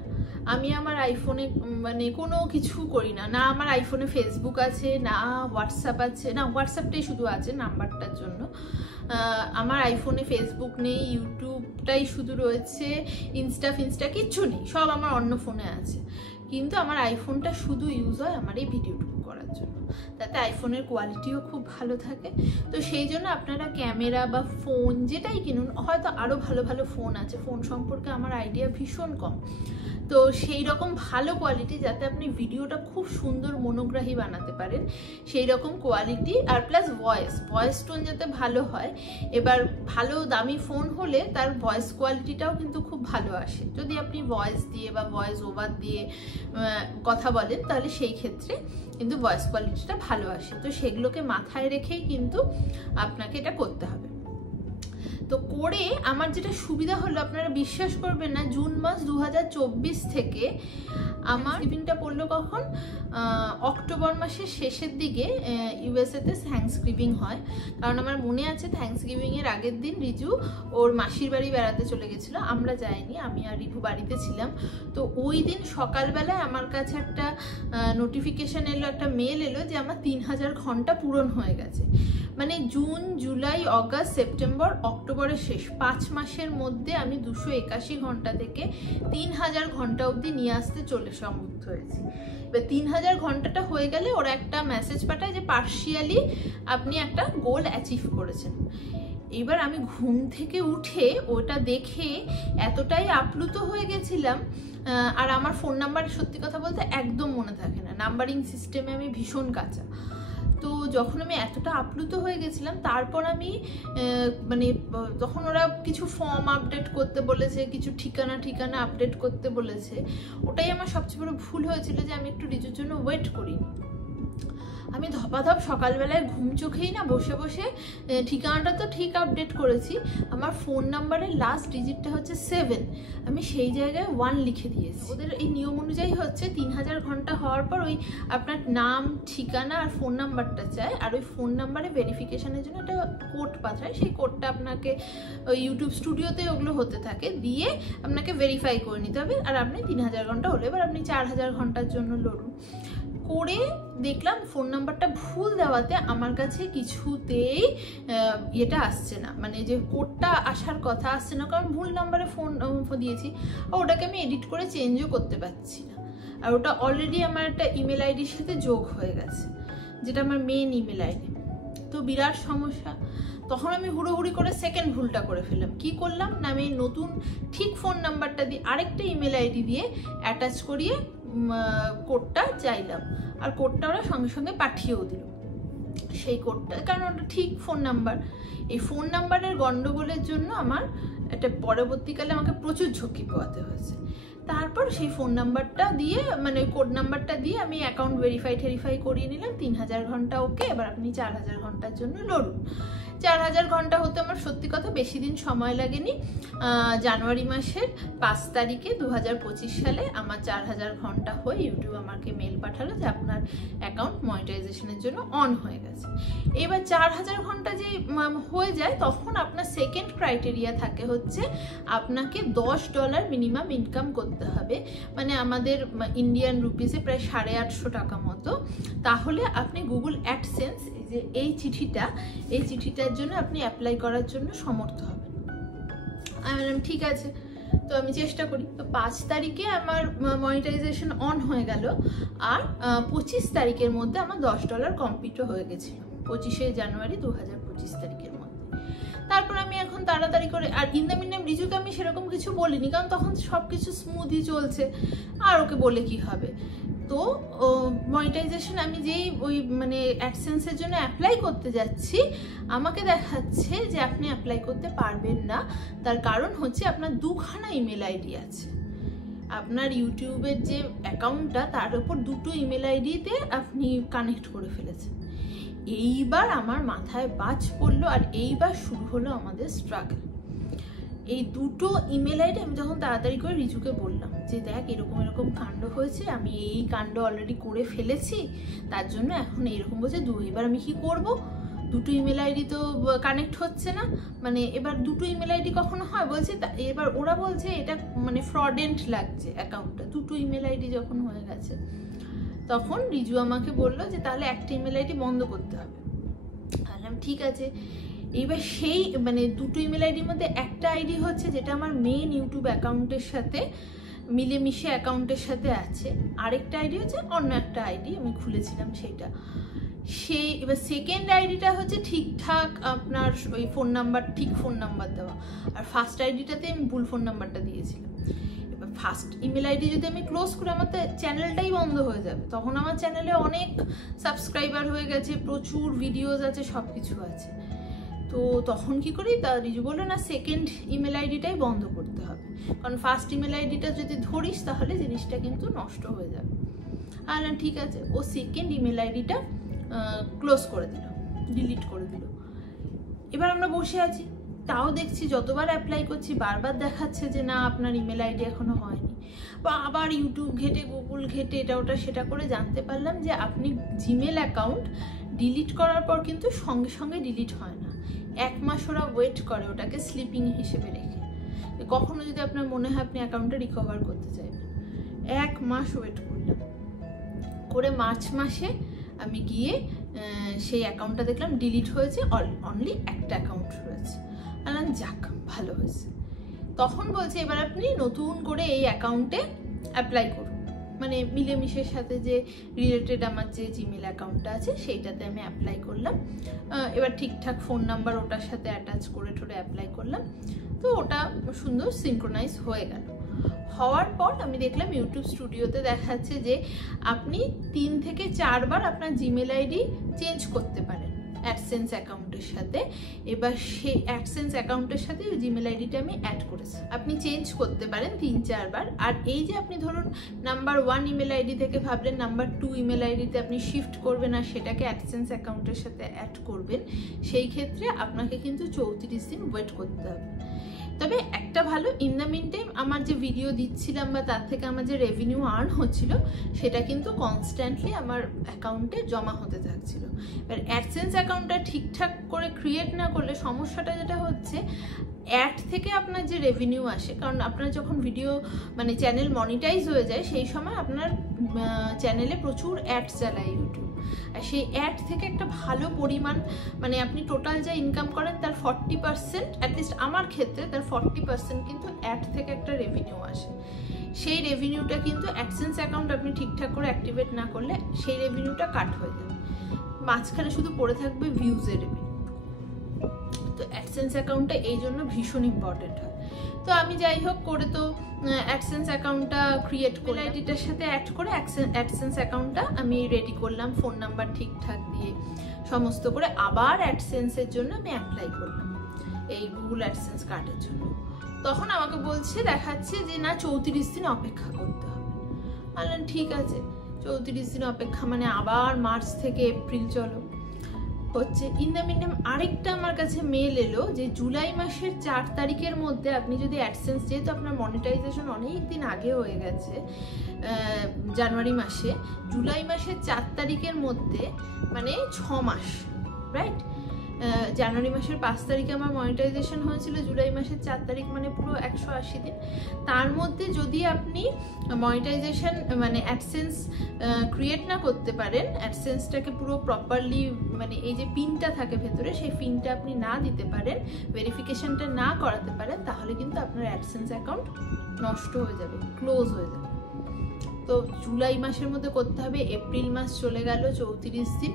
আমি আমার আইফোনে মানে কোনো কিছু করি না, না আমার আইফোনে ফেসবুক আছে, না হোয়াটসঅ্যাপ আছে, না হোয়াটসঅ্যাপটাই শুধু আছে নাম্বারটার জন্য। আমার আইফোনে ফেসবুক নেই, ইউটিউবটাই শুধু রয়েছে, ইনস্টা কিচ্ছু নেই, সব আমার অন্য ফোনে আছে। কিন্তু আমার আইফোনটা শুধু ইউজ হয় আমার এই ভিডিওটুকু করার জন্য, তাতে আইফোনের কোয়ালিটিও খুব ভালো থাকে। তো সেই জন্য আপনারা ক্যামেরা বা ফোন যেটাই কিনুন, হয়তো আরও ভালো ভালো ফোন আছে, ফোন সম্পর্কে আমার আইডিয়া ভীষণ কম, তো সেই রকম ভালো কোয়ালিটি যাতে আপনি ভিডিওটা খুব সুন্দর মনোগ্রাহী বানাতে পারেন, সেই রকম কোয়ালিটি। আর প্লাস ভয়েস টোন যাতে ভালো হয়। এবার ভালো দামি ফোন হলে তার ভয়েস কোয়ালিটিটাও কিন্তু খুব ভালো আসে। যদি আপনি ভয়েস দিয়ে বা ভয়েস ওভার দিয়ে কথা বলেন, তাহলে সেই ক্ষেত্রে কিন্তু ভয়েস কোয়ালিটিটা ভালো আসে। তো সেগুলোকে মাথায় রেখেই কিন্তু আপনাকে এটা করতে হবে। তো করে আমার যেটা সুবিধা হলো, আপনারা বিশ্বাস করবেন না, জুন মাস 2024 থেকে আমার থ্যাঙ্কসগিভিংটা পড়লো কখন, অক্টোবর মাসের শেষের দিকে ইউএসএতে থ্যাঙ্কসগিভিং হয়। কারণ আমার মনে আছে থ্যাঙ্কসগিভিংয়ের আগের দিন রিজু ওর মাসির বাড়ি বেড়াতে চলে গেছিলো, আমরা যাইনি, আমি আর রিভু বাড়িতে ছিলাম। তো ওই দিন সকালবেলায় আমার কাছে একটা নোটিফিকেশান এলো, একটা মেল এলো যে আমার 3000 ঘন্টা পূরণ হয়ে গেছে। মানে জুন, জুলাই, অগাস্ট, সেপ্টেম্বর, অক্টোবরের শেষ 5 মাসের মধ্যে আমি 281 ঘন্টা থেকে 3000 ঘন্টা অবধি নিয়ে আসতে সমর্থ হয়েছি। এবার 3000 ঘন্টাটা হয়ে গেলে ওরা একটা মেসেজ পাঠায় যে পার্শিয়ালি আপনি একটা গোল অ্যাচিভ করেছেন। এবার আমি ঘুম থেকে উঠে ওটা দেখে এতটাই আপ্লুত হয়ে গেছিলাম। আর আমার ফোন নাম্বার সত্যি কথা বলতে একদম মনে থাকে না, নাম্বারিং সিস্টেমে আমি ভীষণ কাঁচা। তো যখন আমি এতটা আপ্লুত হয়ে গেছিলাম, তারপর আমি মানে তখন ওরা কিছু ফর্ম আপডেট করতে বলেছে, কিছু ঠিকানা আপডেট করতে বলেছে। ওটাই আমার সবচেয়ে বড় ভুল হয়েছিল যে আমি একটু রিজুর জন্য ওয়েট করিনি। আমি ধপাধপ সকালবেলায় ঘুম চোখেই না বসে বসে ঠিকানাটা তো ঠিক আপডেট করেছি, আমার ফোন নাম্বারের লাস্ট ডিজিটটা হচ্ছে 7, আমি সেই জায়গায় 1 লিখে দিয়েছি। ওদের এই নিয়ম অনুযায়ী হচ্ছে 3000 ঘন্টা হওয়ার পর ওই আপনার নাম, ঠিকানা আর ফোন নাম্বারটা চায়, আর ওই ফোন নাম্বারে ভেরিফিকেশনের জন্য একটা কোড পাঠায়, সেই কোডটা আপনাকে ওই ইউটিউব স্টুডিওতে ওগুলো হতে থাকে, দিয়ে আপনাকে ভেরিফাই করে নিতে হবে, আর আপনি 3000 ঘন্টা হলে এবার আপনি 4000 ঘন্টার জন্য লড়ুন। করে দেখলাম ফোন নাম্বারটা ভুল দেওয়াতে আমার কাছে কিছুতেই এটা আসছে না, মানে যে কোডটা আসার কথা আসছে না, কারণ ভুল নাম্বারে ফোন দিয়েছি। আর ওটাকে আমি এডিট করে চেঞ্জও করতে পারছি না, আর ওটা অলরেডি আমার একটা ইমেল আইডির সাথে যোগ হয়ে গেছে, যেটা আমার মেন ইমেল আইডি। তো বিরাট সমস্যা। তখন আমি হুড়োহুড়ি করে সেকেন্ড ভুলটা করে ফেললাম। কি করলাম না, আমি নতুন ঠিক ফোন নাম্বারটা দিয়ে আরেকটা ইমেল আইডি দিয়ে অ্যাটাচ করিয়ে কোডটা চাইলাম, আর কোডটা ওরা সঙ্গে সঙ্গে পাঠিয়েও দিল সেই কোডটা, কারণ ওটা ঠিক ফোন নাম্বার। এই ফোন নাম্বারের গন্ডগোলের জন্য আমার একটা পরবর্তীকালে আমাকে প্রচুর ঝক্কি পোয়াতে হয়েছে। তারপর সেই ফোন নাম্বারটা দিয়ে মানে কোড নাম্বারটা দিয়ে আমি অ্যাকাউন্ট ভেরিফাই করিয়ে নিলাম। 3000 ঘন্টা ওকে, এবার আপনি 4000 ঘন্টার জন্য লড়ুন। 4000 ঘন্টা হতে আমার সত্যি কথা বেশি দিন সময় লাগেনি। জানুয়ারি মাসের 5 তারিখে 2025 সালে আমার 4000 ঘন্টা হয়ে ইউটিউব আমাকে মেল পাঠালো যে আপনার অ্যাকাউন্ট মনিটাইজেশনের জন্য অন হয়ে গেছে। এবার 4000 ঘন্টা যে হয়ে যায়, তখন আপনার সেকেন্ড ক্রাইটেরিয়া থাকে হচ্ছে আপনাকে $10 মিনিমাম ইনকাম করতে হবে, মানে আমাদের ইন্ডিয়ান রুপিসে প্রায় 850 টাকা মতো। তাহলে আপনি গুগল অ্যাডসেন্স যে এই চিঠিটার জন্য আপনি অ্যাপ্লাই করার জন্য সমর্থ হবেন। আমি বললাম ঠিক আছে। তো আমি চেষ্টা করি। তো 5 তারিখে আমার মনিটাইজেশন অন হয়ে গেল, আর 25 তারিখের মধ্যে আমার $10 কমপ্লিটও হয়ে গেছিলো, 25শে জানুয়ারি 2025 তারিখের মধ্যে। তারপর আমি এখন তাড়াতাড়ি করে, আর ইন দ্য মিন টাইম রিজুকে আমি সেরকম কিছু বলিনি, কারণ তখন সব কিছু স্মুথই চলছে, আর ওকে বলে কি হবে। তো মনিটাইজেশন আমি যেই ওই মানে অ্যাডসেন্সের জন্য অ্যাপ্লাই করতে যাচ্ছি, আমাকে দেখাচ্ছে যে আপনি অ্যাপ্লাই করতে পারবেন না। তার কারণ হচ্ছে আপনার 2খানা ইমেল আইডি আছে, আপনার ইউটিউবের যে অ্যাকাউন্টটা তার উপর 2টো ইমেল আইডিতে আপনি কানেক্ট করে ফেলেছেন। এইবার আমার মাথায় বাজ পড়লো, আর এইবার শুরু হলো আমাদের স্ট্রাগল। এই 2টো ইমেল আইডি আমি যখন তাড়াতাড়ি করে রিজুকে বললাম যে দেখ এরকম এরকম কাণ্ড হয়েছে, আমি এই কাণ্ড অলরেডি করে ফেলেছি, তার জন্য এখন এরকম বলছে এবার আমি কি করব, 2টো ইমেল আইডি তো কানেক্ট হচ্ছে না, মানে এবার 2টো ইমেল আইডি কখনো হয়, বলছে এবার ওরা বলছে এটা মানে ফ্রডেন্ট লাগছে অ্যাকাউন্টটা, 2টো ইমেল আইডি যখন হয়ে গেছে। তখন রিজু আমাকে বললো যে তাহলে একটা ইমেল আইডি বন্ধ করতে হবে। বললাম ঠিক আছে। এইবার সেই মানে 2টো ইমেল আইডির মধ্যে একটা আইডি হচ্ছে যেটা আমার মেন ইউটিউব অ্যাকাউন্টের সাথে মিলেমিশে অ্যাকাউন্টের সাথে আছে, আরেকটা আইডি হচ্ছে অন্য একটা আইডি আমি খুলেছিলাম সেইটা। সেই এবার সেকেন্ড আইডিটা হচ্ছে ঠিকঠাক আপনার ওই ফোন নাম্বার, ঠিক ফোন নাম্বার দেওয়া, আর ফার্স্ট আইডিটাতে আমি ভুল ফোন নাম্বারটা দিয়েছিলাম। এবার ফার্স্ট ইমেল আইডি যদি আমি ক্লোজ করে, আমার তো চ্যানেলটাই বন্ধ হয়ে যাবে। তখন আমার চ্যানেলে অনেক সাবস্ক্রাইবার হয়ে গেছে, প্রচুর ভিডিওস আছে, সব কিছু আছে। তো তখন কি করি, তা রিজু বললো না সেকেন্ড ইমেল আইডিটাই বন্ধ করতে হবে, কারণ ফার্স্ট ইমেল আইডিটা যদি ধরিস তাহলে জিনিসটা কিন্তু নষ্ট হয়ে যাবে। আর না ঠিক আছে, ও সেকেন্ড ইমেল আইডিটা ক্লোজ করে দিল, ডিলিট করে দিল। এবার আমরা বসে আছি, তাও দেখছি যতবার অ্যাপ্লাই করছি বারবার দেখাচ্ছে যে না আপনার ইমেল আইডি এখনো হয়নি। বা আবার ইউটিউব ঘেটে, গুগল ঘেটে, এটা ওটা সেটা করে জানতে পারলাম যে আপনি জিমেল অ্যাকাউন্ট ডিলিট করার পর কিন্তু সঙ্গে সঙ্গে ডিলিট হয় না, 1 মাস ওরা ওয়েট করে, ওটাকে স্লিপিং হিসেবে রেখে। কখনো যদি আপনার মনে হয় আপনি অ্যাকাউন্টটা রিকভার করতে চাইবেন, 1 মাস ওয়েট করলাম, করে মার্চ মাসে আমি গিয়ে সেই অ্যাকাউন্টটা দেখলাম ডিলিট হয়েছে, অনলি একটা অ্যাকাউন্ট রয়েছে। বললাম যাক ভালো হয়েছে। তখন বলছে এবার আপনি নতুন করে এই অ্যাকাউন্টে অ্যাপ্লাই করুন, মানে মিলেমিশের সাথে যে রিলেটেড আমার যে জিমেল অ্যাকাউন্টটা আছে সেইটাতে আমি অ্যাপ্লাই করলাম। এবার ঠিকঠাক ফোন নাম্বার ওটার সাথে অ্যাটাচ করে ঠোরে অ্যাপ্লাই করলাম। তো ওটা সুন্দর সিনক্রোনাইজ হয়ে গেল। হওয়ার পর আমি দেখলাম ইউটিউব স্টুডিওতে দেখাচ্ছে যে আপনি 3 থেকে 4 বার আপনার জিমেল আইডি চেঞ্জ করতে পারেন অ্যাডসেন্স অ্যাকাউন্টের সাথে। এবার সেই অ্যাডসেন্স অ্যাকাউন্টের সাথে ওই জিমেল আইডিটা আমি অ্যাড করেছি, আপনি চেঞ্জ করতে পারেন 3-4 বার। আর এই যে আপনি ধরুন নাম্বার 1 ইমেল আইডি থেকে ভাবলেন নাম্বার 2 ইমেল আইডিতে আপনি শিফট করবেন আর সেটাকে অ্যাডসেন্স অ্যাকাউন্টের সাথে অ্যাড করবেন, সেই ক্ষেত্রে আপনাকে কিন্তু 34 দিন ওয়েট করতে হবে। তবে একটা ভালো, ইন দ্য মিন টাইম আমার যে ভিডিও দিচ্ছিলাম বা তার থেকে আমার যে রেভিনিউ আর্ন হচ্ছিল সেটা কিন্তু কনস্ট্যান্টলি আমার অ্যাকাউন্টে জমা হতে থাকছিল। এবার অ্যাডসেন্স অ্যাকাউন্টটা ঠিকঠাক করে ক্রিয়েট না করলে সমস্যাটা যেটা হচ্ছে, অ্যাড থেকে আপনার যে রেভিনিউ আসে, কারণ আপনার যখন ভিডিও মানে চ্যানেল মনিটাইজ হয়ে যায় সেই সময় আপনার চ্যানেলে প্রচুর অ্যাডস চালায় ইউটিউব, আর সেই অ্যাড থেকে একটা ভালো পরিমাণ মানে আপনি টোটাল যা ইনকাম করেন তার 40%, অ্যাটলিস্ট আমার ক্ষেত্রে তার 40% কিন্তু অ্যাড থেকে একটা রেভিনিউ আসে। সেই রেভিনিউটা কিন্তু অ্যাডসেন্স অ্যাকাউন্ট আপনি ঠিকঠাক করে অ্যাক্টিভেট না করলে সেই রেভিনিউটা কাট হয়ে যাবে, মাঝখানে শুধু পড়ে থাকবে ভিউজের রেভিনিউ। তো অ্যাডসেন্স অ্যাকাউন্টটা এই জন্য ভীষণ ইম্পর্টেন্ট হয়। তো আমি যাই হোক করে তো অ্যাডসেন্স অ্যাকাউন্টটা ক্রিয়েট করে আইডিটার সাথে অ্যাড করে অ্যাডসেন্স অ্যাকাউন্টটা আমি রেডি করলাম, ফোন নাম্বার ঠিকঠাক দিয়ে সমস্ত করে। আবার অ্যাডসেন্সের জন্য আমি অ্যাপ্লাই করলাম এই গুগল অ্যাডসেন্স কার্ডের জন্য। তখন আমাকে বলছে দেখাচ্ছে যে না 34 দিন অপেক্ষা করতে হবে। বললাম ঠিক আছে, 34 দিন অপেক্ষা মানে আবার মার্চ থেকে এপ্রিল চলো হচ্ছে। ইন দ্য মিন আরেকটা আমার কাছে মেল এলো যে জুলাই মাসের 4 তারিখের মধ্যে আপনি যদি অ্যাডসেন্স, যেহেতু আপনার মনিটাইজেশন অনেক দিন আগে হয়ে গেছে জানুয়ারি মাসে, জুলাই মাসের 4 তারিখের মধ্যে মানে 6 মাস, রাইট, জানুয়ারি মাসের 5 তারিখে আমার মনিটাইজেশন হয়েছিল, জুলাই মাসের 4 তারিখ, মানে পুরো 180 দিন। তার মধ্যে যদি আপনি মনিটাইজেশন মানে অ্যাডসেন্স ক্রিয়েট না করতে পারেন, অ্যাডসেন্সটাকে পুরো প্রপারলি মানে এই যে পিনটা থাকে ভেতরে সেই পিনটা আপনি না দিতে পারেন, ভেরিফিকেশনটা না করাতে পারেন, তাহলে কিন্তু আপনার অ্যাডসেন্স অ্যাকাউন্ট নষ্ট হয়ে যাবে, ক্লোজ হয়ে যাবে। তো জুলাই মাসের মধ্যে করতে হবে। এপ্রিল মাস চলে গেল 34 দিন।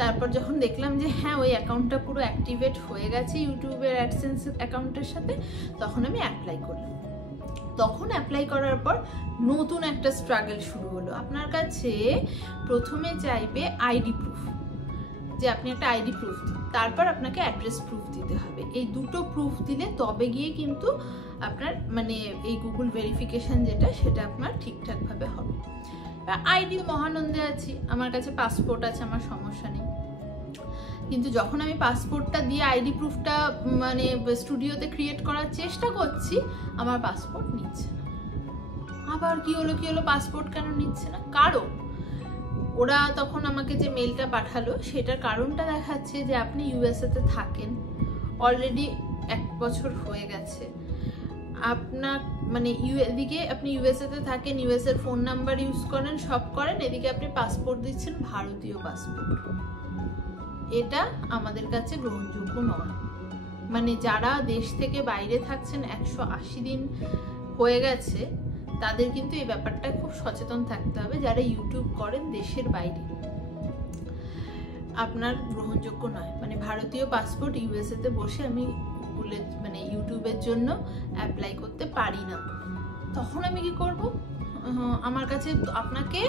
তারপর যখন দেখলাম যে হ্যাঁ ওই অ্যাকাউন্টটা পুরো অ্যাক্টিভেট হয়ে গেছে ইউটিউবের অ্যাডসেন্স অ্যাকাউন্টের সাথে, তখন আমি অ্যাপ্লাই করলাম। তখন অ্যাপ্লাই করার পর নতুন একটা স্ট্রাগল শুরু হলো। আপনার কাছে প্রথমে চাইবে আইডি প্রুফ, যে আপনি একটা আইডি প্রুফ দিন, তারপর আপনাকে অ্যাড্রেস প্রুফ দিতে হবে। এই দুটো প্রুফ দিলে তবে গিয়ে কিন্তু আপনার মানে এই গুগল ভেরিফিকেশন যেটা সেটা আপনার ঠিকঠাকভাবে হবে। আইডি মহানন্দে আছি, আমার কাছে পাসপোর্ট আছে, আমার সমস্যা নেই। কিন্তু যখন আমি পাসপোর্টটা দিয়ে আইডি প্রুফটা মানে স্টুডিওতে ক্রিয়েট করার চেষ্টা করছি, আমার পাসপোর্ট নিচ্ছে না। আবার কি হলো পাসপোর্ট কেন নিচ্ছে না? কারণ ওরা তখন আমাকে যে মেলটা পাঠালো সেটার কারণটা দেখাচ্ছে যে আপনি ইউএসএতে থাকেন, অলরেডি 1 বছর হয়ে গেছে আপনার, মানে এদিকে আপনি ইউএসএতে থাকেন, ইউএসএর ফোন নাম্বার ইউজ করেন, সব করেন, এদিকে আপনি পাসপোর্ট দিচ্ছেন ভারতীয় পাসপোর্ট। এটা আমাদের কাছে গ্রহণযোগ্য নয়। মানে যারা দেশ থেকে বাইরে থাকছেন 180 দিন হয়ে গেছে, তাদের কিন্তু এই ব্যাপারটা খুব সচেতন থাকতে হবে। যারা ইউটিউব করেন দেশের বাইরে, আপনার গ্রহণযোগ্য নয়। মানে ভারতীয় পাসপোর্ট ইউএসএতে বসে আমি গুগলের মানে ইউটিউবের জন্য অ্যাপ্লাই করতে পারি না। তখন আমি কি করব? আমার কাছে আপনাকে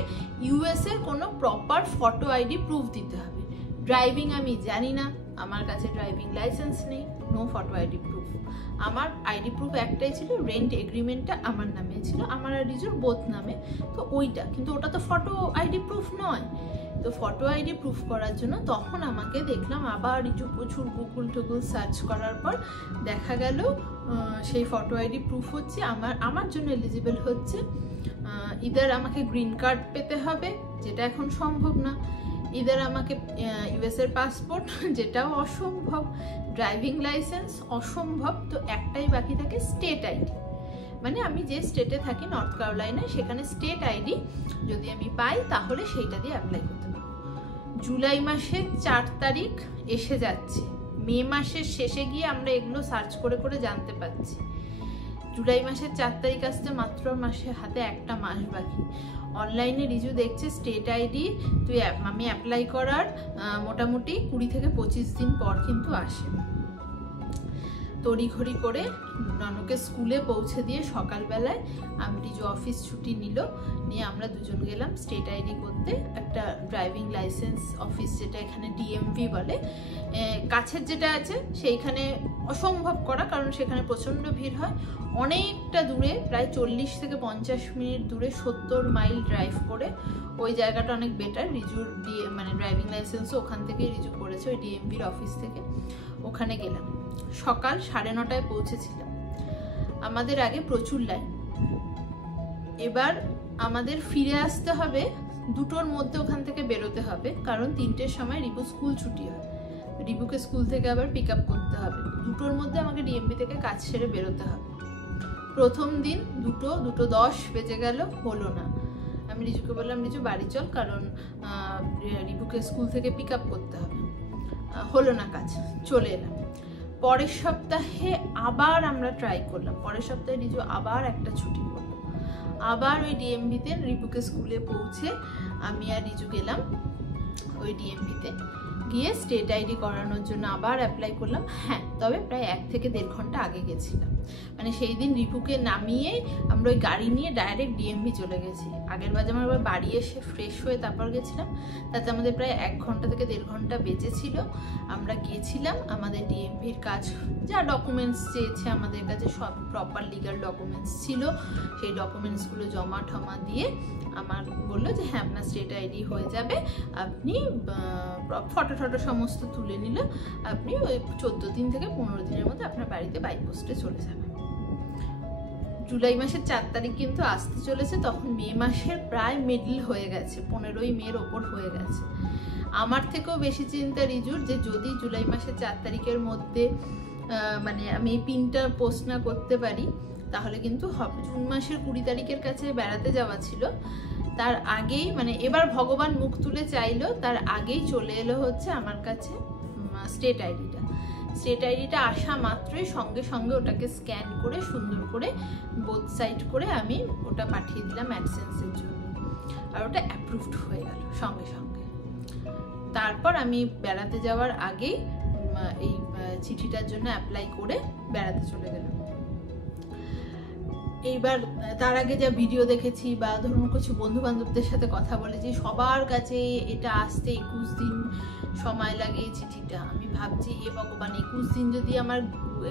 ইউএসএর কোনো প্রপার ফটো আইডি প্রুফ দিতে হবে। ড্রাইভিং আমি জানি না, আমার কাছে ড্রাইভিং লাইসেন্স নেই, নো ফটো আইডি প্রুফ। আমার আইডি প্রুফ একটাই ছিল, রেন্ট এগ্রিমেন্টটা আমার নামে ছিল, আমার আর রিজুর বোথ নামে, তো ওইটা, কিন্তু ওটা তো ফটো আইডি প্রুফ নয়। তো ফটো আইডি প্রুফ করার জন্য তখন আমাকে দেখলাম আবার রিজু প্রচুর গুগল সার্চ করার পর দেখা গেল সেই ফটো আইডি প্রুফ হচ্ছে আমার জন্য এলিজিবল হচ্ছে ইদার আমাকে গ্রিন কার্ড পেতে হবে, যেটা এখন সম্ভব না, ইদার আমাকে ইউএসএর পাসপোর্ট, যেটাও অসম্ভব, ড্রাইভিং লাইসেন্স অসম্ভব। তো একটাই বাকি থাকে স্টেট আইডি। মানে আমি যে স্টেটে থাকি নর্থ ক্যারোলাইনায়, সেখানে স্টেট আইডি যদি আমি পাই তাহলে সেইটা দিয়ে অ্যাপ্লাই করতে পারবো। জুলাই মাসের 4 তারিখ এসে যাচ্ছে, মে মাসের শেষে গিয়ে আমরা এগুলো সার্চ করে করে জানতে পারছি। জুলাই মাসের 4 তারিখ আসতে মাত্র মাসে হাতে 1টা মাস বাকি। অনলাইনে রিজু দেখছে স্টেট আইডি আমি অ্যাপ্লাই করার মোটামুটি 20 থেকে 25 দিন পর কিন্তু আসে। তড়িঘড়ি করে ননকে স্কুলে পৌঁছে দিয়ে সকালবেলায় আমি রিজু অফিস ছুটি নিয়ে আমরা দুজন গেলাম স্টেট আইডি করতে। একটা ড্রাইভিং লাইসেন্স অফিস, যেটা এখানে ডিএমভি বলে, কাছের যেটা আছে সেইখানে অসম্ভব করা, কারণ সেখানে প্রচণ্ড ভিড় হয়। অনেকটা দূরে, প্রায় 40 থেকে 50 মিনিট দূরে, 70 মাইল ড্রাইভ করে ওই জায়গাটা অনেক বেটার। রিজুর মানে ড্রাইভিং লাইসেন্সও ওখান থেকেই রিজু করেছে, ওই ডিএমভির অফিস থেকে। ওখানে গেলাম, সকাল 9:30টায় পৌঁছেছিলাম। আমাদের আগে প্রচুর লাইন। এবার আমাদের ফিরে আসতে হবে 2টোর মধ্যে, ওখান থেকে বেরোতে হবে, কারণ 3টের সময় রিবু স্কুল ছুটি হয়। রিবুকে স্কুল থেকে আবার পিক আপ করতে হবে। 2টোর মধ্যে আমাকে ডিএমভি থেকে কাজ সেরে বেরোতে হবে। প্রথম দিন 2:10 বেজে গেল, হলো না। আমি রিজুকে বললাম, রিজু বাড়ি চল, কারণ রিবুকে স্কুল থেকে পিক আপ করতে হবে। হলো না কাজ, চলে এলাম। পরের সপ্তাহে আবার আমরা ট্রাই করলাম, পরের সপ্তাহে রিজু আবার একটা ছুটি করলো, আবার ওই ডিএমভিতে রিপুকে স্কুলে পৌঁছে আমি আর রিজু গেলাম ওই ডিএমভিতে গিয়ে স্টেট আইডি করানোর জন্য আবার অ্যাপ্লাই করলাম। হ্যাঁ, তবে প্রায় 1 থেকে 1.5 ঘন্টা আগে গেছিলাম। মানে সেই দিন রিপুকে নামিয়ে আমরা ওই গাড়ি নিয়ে ডাইরেক্ট ডিএমভি চলে গেছি। আগের বার আমরা আবার বাড়ি এসে ফ্রেশ হয়ে তারপর গেছিলাম, তাতে আমাদের প্রায় 1 ঘন্টা থেকে 1.5 ঘন্টা বেঁচেছিল। আমরা গেছিলাম, আমাদের ডিএমভির কাজ, যা ডকুমেন্টস চেয়েছে আমাদের কাছে সব প্রপার লিগাল ডকুমেন্টস ছিল, সেই ডকুমেন্টসগুলো জমা ঠমা দিয়ে আমার বললো যে হ্যাঁ আপনার স্টেট আইডি হয়ে যাবে, আপনি ফটো সমস্ত তুলে নিল, আপনি ওই 14 দিন থেকে 15 দিনের মধ্যে আপনার বাড়িতে বাই পোস্টে চলে যাবেন। জুলাই মাসের 4 তারিখ কিন্তু আসতে চলেছে, তখন মে মাসের প্রায় মিডল হয়ে গেছে, 15ই মের ওপর হয়ে গেছে। আমার থেকেও বেশি চিন্তা রিজুর, যে যদি জুলাই মাসের 4 তারিখের মধ্যে মানে আমি এই পিনটা পোস্ট না করতে পারি তাহলে কিন্তু হবে। জুন মাসের 20 তারিখের কাছে বেড়াতে যাওয়া ছিল, তার আগেই মানে এবার ভগবান মুখ তুলে চাইলো, তার আগেই চলে এলো হচ্ছে আমার কাছে স্টেট আইডিটা। স্টেট আইডিটা আসা মাত্রই সঙ্গে সঙ্গে ওটাকে স্ক্যান করে সুন্দর করে বোথ সাইড করে আমি ওটা পাঠিয়ে দিলাম অ্যাডসেন্সের জন্য, আর ওটা অ্যাপ্রুভড হয়ে গেল সঙ্গে সঙ্গে। তারপর আমি বেড়াতে যাওয়ার আগেই এই চিঠিটার জন্য অ্যাপ্লাই করে বেড়াতে চলে গেলাম। এইবার তার আগে যা ভিডিও দেখেছি বা ধরুন কিছু বন্ধু বান্ধবদের সাথে কথা বলেছি, সবার কাছে এটা আসতে 21 দিন সময় লাগে এই চিঠিটা। আমি ভাবছি এ ভগবান, 21 দিন যদি আমার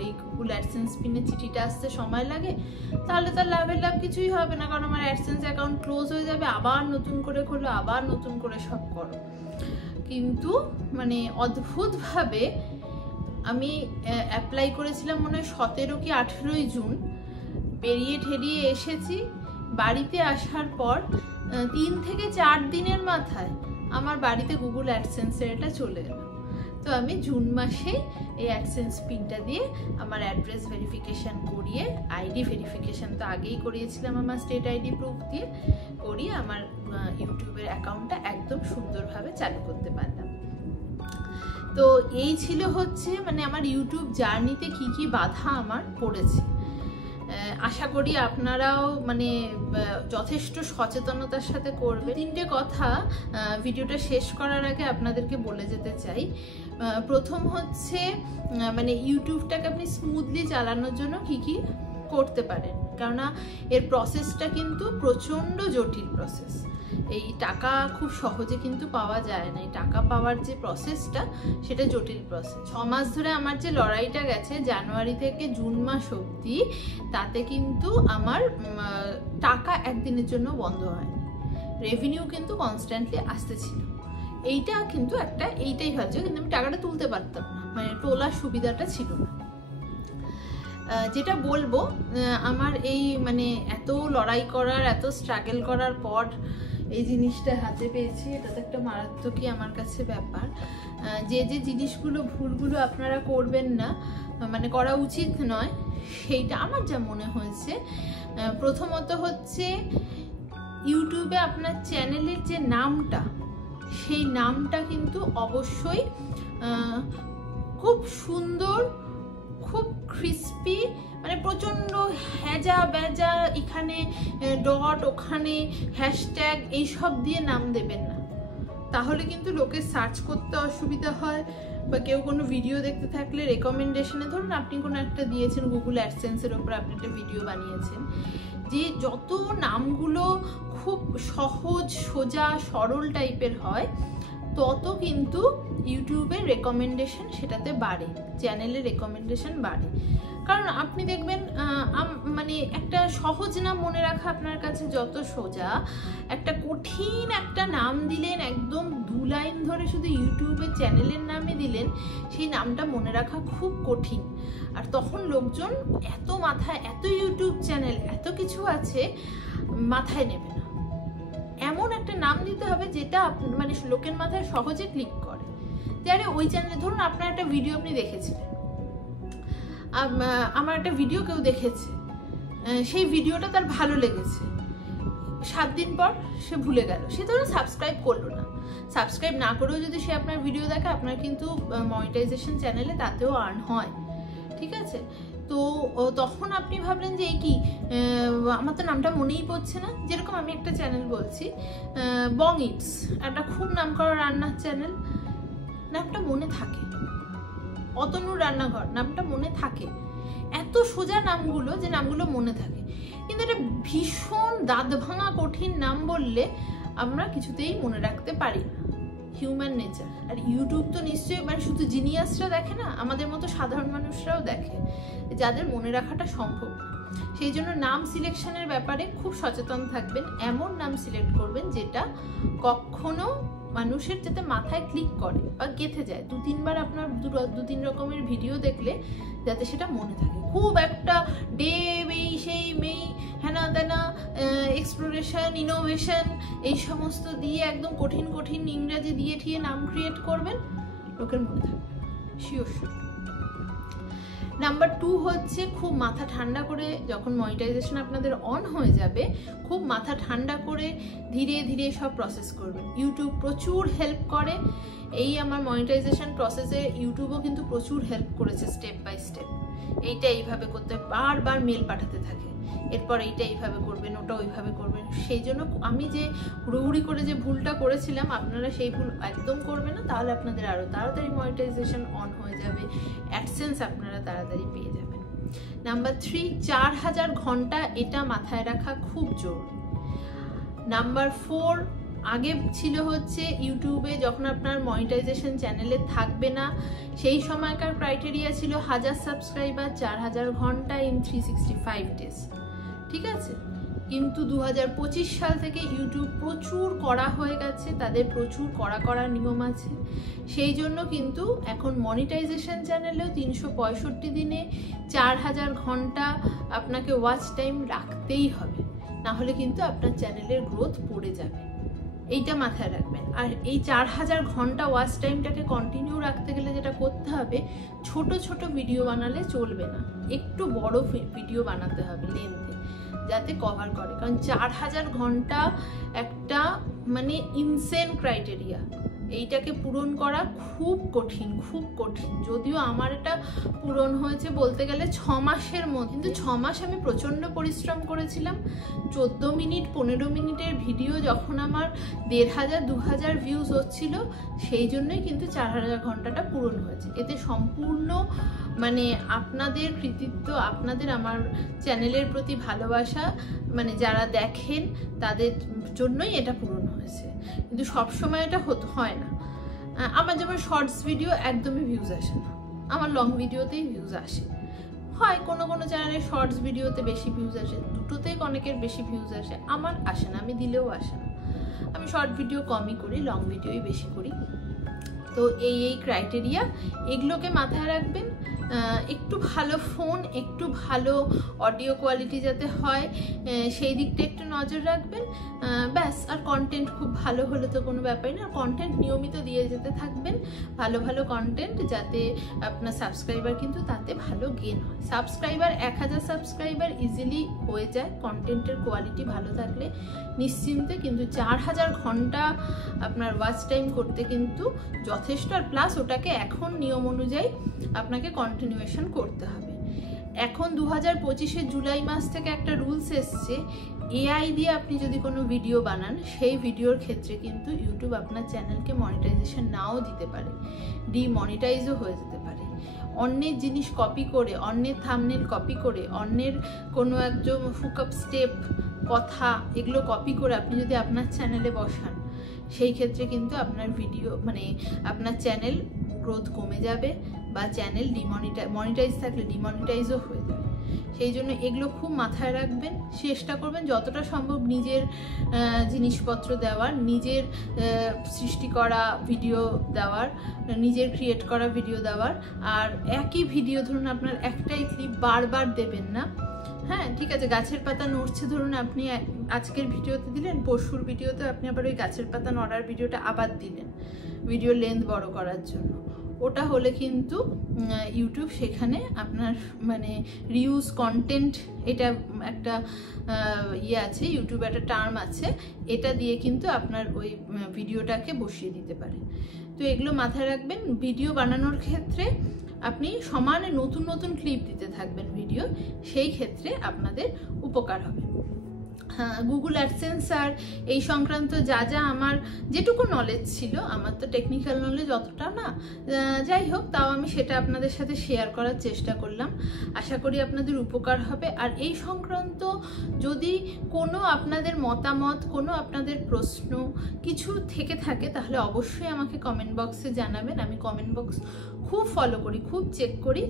এই গুগল অ্যাডসেন্স পিনের চিঠিটা আসতে সময় লাগে তাহলে তার লাভের লাভ কিছুই হবে না, কারণ আমার অ্যাডসেন্স অ্যাকাউন্ট ক্লোজ হয়ে যাবে, আবার নতুন করে খোলো, আবার নতুন করে সব করো। কিন্তু মানে অদ্ভুতভাবে আমি অ্যাপ্লাই করেছিলাম মনে হয় 17 কি 18 জুন, বেরিয়ে ঠেরিয়ে এসেছি। বাড়িতে আসার পর 3 থেকে 4 দিনের মাথায় আমার বাড়িতে গুগল অ্যাডসেন্সের এটা চলে এলো। তো আমি জুন মাসে এই অ্যাডসেন্স পিনটা দিয়ে আমার অ্যাড্রেস ভেরিফিকেশান করিয়ে, আইডি ভেরিফিকেশান তো আগেই করিয়েছিলাম আমার স্টেট আইডি প্রুফ দিয়ে, করিয়ে আমার ইউটিউবের অ্যাকাউন্টটা একদম সুন্দরভাবে চালু করতে পারলাম। তো এই ছিল হচ্ছে মানে আমার ইউটিউব জার্নিতে কি কি বাধা আমার পড়েছে। আশা করি আপনারাও মানে যথেষ্ট সচেতনতার সাথে করবেন। 3টে কথা ভিডিওটা শেষ করার আগে আপনাদেরকে বলে যেতে চাই। প্রথম হচ্ছে মানে ইউটিউবটাকে আপনি স্মুথলি চালানোর জন্য কি কি করতে পারেন, কেননা এর প্রসেসটা কিন্তু প্রচণ্ড জটিল প্রসেস। এই টাকা খুব সহজে কিন্তু পাওয়া যায় না, এই টাকা পাওয়ার যে প্রসেসটা সেটা জটিল প্রসেস। 6 মাস ধরে আমার যে লড়াইটা গেছে জানুয়ারি থেকে জুন মাস অবধি, তাতে কিন্তু আমার টাকা একদিনের জন্য বন্ধ হয়নি, রেভিনিউ কিন্তু কনস্ট্যান্টলি আসতেছিল। এইটা কিন্তু এইটাই ভাবছে, কিন্তু আমি টাকাটা তুলতে পারতাম না, মানে তোলার সুবিধাটা ছিল না। যেটা বলবো, আমার এই মানে এত লড়াই করার, এত স্ট্রাগল করার পর এই জিনিসটা হাতে পেয়েছি, এটা তো একটা মারাত্মকই আমার কাছে ব্যাপার। যে যে জিনিসগুলো ভুলগুলো আপনারা করবেন না, মানে করা উচিত নয়, সেইটা আমার যা মনে হয়েছে। প্রথমত হচ্ছে ইউটিউবে আপনার চ্যানেলের যে নামটা, সেই নামটা কিন্তু অবশ্যই খুব সুন্দর, খুব ক্রিস্পি, মানে প্রচণ্ড হ্যাজা ব্যাজা, এখানে ডট ওখানে হ্যাশট্যাগ এইসব দিয়ে নাম দেবেন না, তাহলে কিন্তু লোকে সার্চ করতে অসুবিধা হয়। বা কেউ কোনো ভিডিও দেখতে থাকলে রেকমেন্ডেশনে, ধরুন আপনি কোনো একটা দিয়েছেন গুগল অ্যাডসেন্সের ওপর, আপনি একটা ভিডিও বানিয়েছেন, যে যত নামগুলো খুব সহজ সোজা সরল টাইপের হয় তত কিন্তু ইউটিউবের রেকমেন্ডেশন সেটাতে বাড়ে, চ্যানেলের রেকমেন্ডেশন বাড়ে। কারণ আপনি দেখবেন মানে একটা সহজ নাম মনে রাখা আপনার কাছে যত সোজা, একটা কঠিন একটা নাম দিলেন, একদম 2 লাইন ধরে শুধু ইউটিউবের চ্যানেলের নামে দিলেন, সেই নামটা মনে রাখা খুব কঠিন। আর তখন লোকজন এত মাথায়, এত ইউটিউব চ্যানেল, এত কিছু আছে, মাথায় নেবে না। এমন একটা নাম দিতে হবে যেটা মানে লোকের মাথায় সহজে ক্লিক করে। যারে ওই চ্যানেলে, ধরুন আপনার একটা ভিডিও আপনি দেখেছিলেন, আমার একটা ভিডিও কেউ দেখেছে, সেই ভিডিওটা তার ভালো লেগেছে, 7 দিন পর সে ভুলে গেল, সে ধরুন সাবস্ক্রাইব করলো না। সাবস্ক্রাইব না করেও যদি সে আপনার ভিডিও দেখে, আপনার কিন্তু মনিটাইজেশন চ্যানেলে তাতেও আর্ন হয়, ঠিক আছে? তো তখন আপনি ভাবলেন যে এই কি, আমার তো নামটা মনেই পড়ছে না। যেরকম আমি একটা চ্যানেল বলছি, বং ইটস, একটা খুব নাম করা রান্নার চ্যানেল, নামটা মনে থাকে, অতনুর রান্নাঘর নামটা মনে থাকে, এত সোজা নামগুলো যে নামগুলো মনে থাকে। কিন্তু এটা ভীষণ দাঁত ভাঙা কঠিন নাম বললে আমরা কিছুতেই মনে রাখতে পারি না, হিউম্যান নেচার। আর ইউটিউব তো নিশ্চয়ই মানে শুধু জিনিয়াসরা দেখে না, আমাদের মতো সাধারণ মানুষরাও দেখে, যাদের মনে রাখাটা সম্ভব না। সেই জন্য নাম সিলেকশনের ব্যাপারে খুব সচেতন থাকবেন। এমন নাম সিলেক্ট করবেন যেটা কখনো মানুষের যাতে মাথায় ক্লিক করে বা গেঁথে যায়, 2-3 বার আপনার 2-3 রকমের ভিডিও দেখলে যাতে সেটা মনে থাকে। খুব একটা ডেব এই সেই মেই হেনা তেনা এক্সপ্লোরেশন, ইনোভেশন এই সমস্ত দিয়ে একদম কঠিন কঠিন ইংরেজি দিয়ে ঠিয়ে নাম ক্রিয়েট করবেন, লোকের মনে থাকবে শিওর। নাম্বার 2 হচ্ছে খুব মাথা ঠান্ডা করে যখন মনিটাইজেশন আপনাদের অন হয়ে যাবে, খুব মাথা ঠান্ডা করে ধীরে ধীরে সব প্রসেস করবেন। ইউটিউব প্রচুর হেল্প করে, এই আমার মনিটাইজেশন প্রসেসে ইউটিউবও কিন্তু প্রচুর হেল্প করেছে স্টেপ বাই স্টেপ। এইটা এইভাবে করতে, বারবার মেল পাঠাতে থাকে, এরপর এইটা এইভাবে করবেন, ওটা ওইভাবে করবেন। সেই জন্য আমি যে হুড়োহুড়ি করে যে ভুলটা করেছিলাম, আপনারা সেই ভুল একদম করবেন না, তাহলে আপনাদের আরও তাড়াতাড়ি মনিটাইজেশন অন হয়ে যাবে, অ্যাডসেন্স আপনারা তাড়াতাড়ি পেয়ে যাবেন। নাম্বার 3, 4000 ঘন্টা, এটা মাথায় রাখা খুব জরুরি। নাম্বার 4, আগে ছিল হচ্ছে ইউটিউবে যখন আপনার মনিটাইজেশন চ্যানেলে থাকবে না, সেই সময়কার ক্রাইটেরিয়া ছিল 1000 সাবস্ক্রাইবার, 4000 ঘন্টা ইন 365 ডেজ, ঠিক আছে। কিন্তু 2025 সাল থেকে ইউটিউব প্রচুর কড়া হয়ে গেছে, তাদের প্রচুর কড়া নিয়ম আছে। সেই জন্য কিন্তু এখন মনিটাইজেশন চ্যানেলেও 365 দিনে 4000 ঘন্টা আপনাকে ওয়াচ টাইম রাখতেই হবে, না হলে কিন্তু আপনার চ্যানেলের গ্রোথ পড়ে যাবে, এইটা মাথায় রাখবেন। আর এই 4000 ঘন্টা ওয়াচ টাইমটাকে কন্টিনিউ রাখতে গেলে যেটা করতে হবে, ছোট ছোট ভিডিও বানালে চলবে না, একটু বড় ভিডিও বানাতে হবে লেন্থে, যাতে কভার করে। কারণ 4000 ঘন্টা একটা মানে ইনসেন ক্রাইটেরিয়া, এইটাকে পূরণ করা খুব কঠিন, খুব কঠিন। যদিও আমার এটা পূরণ হয়েছে বলতে গেলে 6 মাসের মধ্যে, কিন্তু 6 মাস আমি প্রচণ্ড পরিশ্রম করেছিলাম। 14 মিনিট 15 মিনিটের ভিডিও যখন আমার 1500-2000 ভিউজ হচ্ছিল, সেই জন্যই কিন্তু 4000 ঘন্টাটা পূরণ হয়েছে। এতে সম্পূর্ণ মানে আপনাদের কৃতিত্ব, আপনাদের আমার চ্যানেলের প্রতি ভালোবাসা, মানে যারা দেখেন তাদের জন্যই এটা পূরণ হয়েছে। কিন্তু সবসময় এটা হয় না। আমার যেমন শর্টস ভিডিও একদমই ভিউজ আসে না, আমার লং ভিডিওতেই ভিউজ আসে। হয় কোনো কোনো চ্যানেলে শর্টস ভিডিওতে বেশি ভিউজ আসে, দুটোতেই অনেকের বেশি ভিউজ আসে, আমার আসে না, আমি দিলেও আসে না। আমি শর্ট ভিডিও কমই করি, লং ভিডিওই বেশি করি। তো এই ক্রাইটেরিয়া, এগুলোকে মাথায় রাখবেন। একটু ভালো ফোন, একটু ভালো অডিও কোয়ালিটি যাতে হয়, সেই দিকটা একটু নজর রাখবেন, ব্যাস। আর কন্টেন্ট খুব ভালো হলে তো কোনো ব্যাপারই না, কন্টেন্ট নিয়মিত দিয়ে যেতে থাকবেন, ভালো ভালো কন্টেন্ট, যাতে আপনার সাবস্ক্রাইবার কিন্তু তাতে ভালো গেন হয়। সাবস্ক্রাইবার 1000 সাবস্ক্রাইবার ইজিলি হয়ে যায় কন্টেন্টের কোয়ালিটি ভালো থাকলে, নিশ্চিন্তে। কিন্তু 4000 ঘন্টা আপনার ওয়াচ টাইম করতে কিন্তু যথেষ্ট, আর প্লাস ওটাকে এখন নিয়ম অনুযায়ী আপনাকে কন্টিনিউয়েশন করতে হবে। এখন 2025-এর জুলাই মাস থেকে একটা রুলস এসছে, এআই দিয়ে আপনি যদি কোনো ভিডিও বানান, সেই ভিডিওর ক্ষেত্রে কিন্তু ইউটিউব আপনার চ্যানেলকে মনিটাইজেশন নাও দিতে পারে, ডিমনিটাইজও হয়ে যেতে পারে। অন্যের জিনিস কপি করে, অন্যের থাম্বনেল কপি করে, অন্যের কোনো একজন হুকআপ স্টেপ, কথা, এগুলো কপি করে আপনি যদি আপনার চ্যানেলে বসান, সেই ক্ষেত্রে কিন্তু আপনার ভিডিও মানে আপনার চ্যানেল গ্রোথ কমে যাবে, বা চ্যানেল মনিটাইজ থাকলে ডিমনিটাইজও হয়ে যাবে। সেই জন্য এগুলো খুব মাথায় রাখবেন, চেষ্টা করবেন যতটা সম্ভব নিজের জিনিসপত্র দেওয়ার, নিজের সৃষ্টি করা ভিডিও দেওয়ার, নিজের ক্রিয়েট করা ভিডিও দেওয়ার। আর একই ভিডিও ধরুন আপনার একটাই ক্লিপ বারবার দেবেন না। হ্যাঁ, ঠিক আছে, গাছের পাতা নড়ছে ধরুন আপনি আজকের ভিডিওতে দিলেন, পরশুর ভিডিওতে আপনি আবার ওই গাছের পাতা নড়ার ভিডিওটা আবার দিলেন ভিডিও লেন্থ বড় করার জন্য। ওটা হলে কিন্তু ইউটিউব সেখানে আপনার মানে রিউজ কন্টেন্ট, এটা একটা ইয়ে আছে, ইউটিউবে একটা টার্ম আছে, এটা দিয়ে কিন্তু আপনার ওই ভিডিওটাকে বসিয়ে দিতে পারে। তো এগুলো মাথায় রাখবেন। ভিডিও বানানোর ক্ষেত্রে আপনি সমানে নতুন নতুন ক্লিপ দিতে থাকবেন ভিডিও, সেই ক্ষেত্রে আপনাদের উপকার হবে। গুগল অ্যাডসেন্স আর এই সংক্রান্ত যা যা আমার যেটুকু নলেজ ছিল, আমার তো টেকনিক্যাল নলেজ অতটা না, যাই হোক, তাও আমি সেটা আপনাদের সাথে শেয়ার করার চেষ্টা করলাম। আশা করি আপনাদের উপকার হবে। আর এই সংক্রান্ত যদি কোনো আপনাদের মতামত, কোনো আপনাদের প্রশ্ন কিছু থেকে থাকে, তাহলে অবশ্যই আমাকে কমেন্ট বক্সে জানাবেন। আমি কমেন্ট বক্স খুব ফলো করি, খুব চেক করি,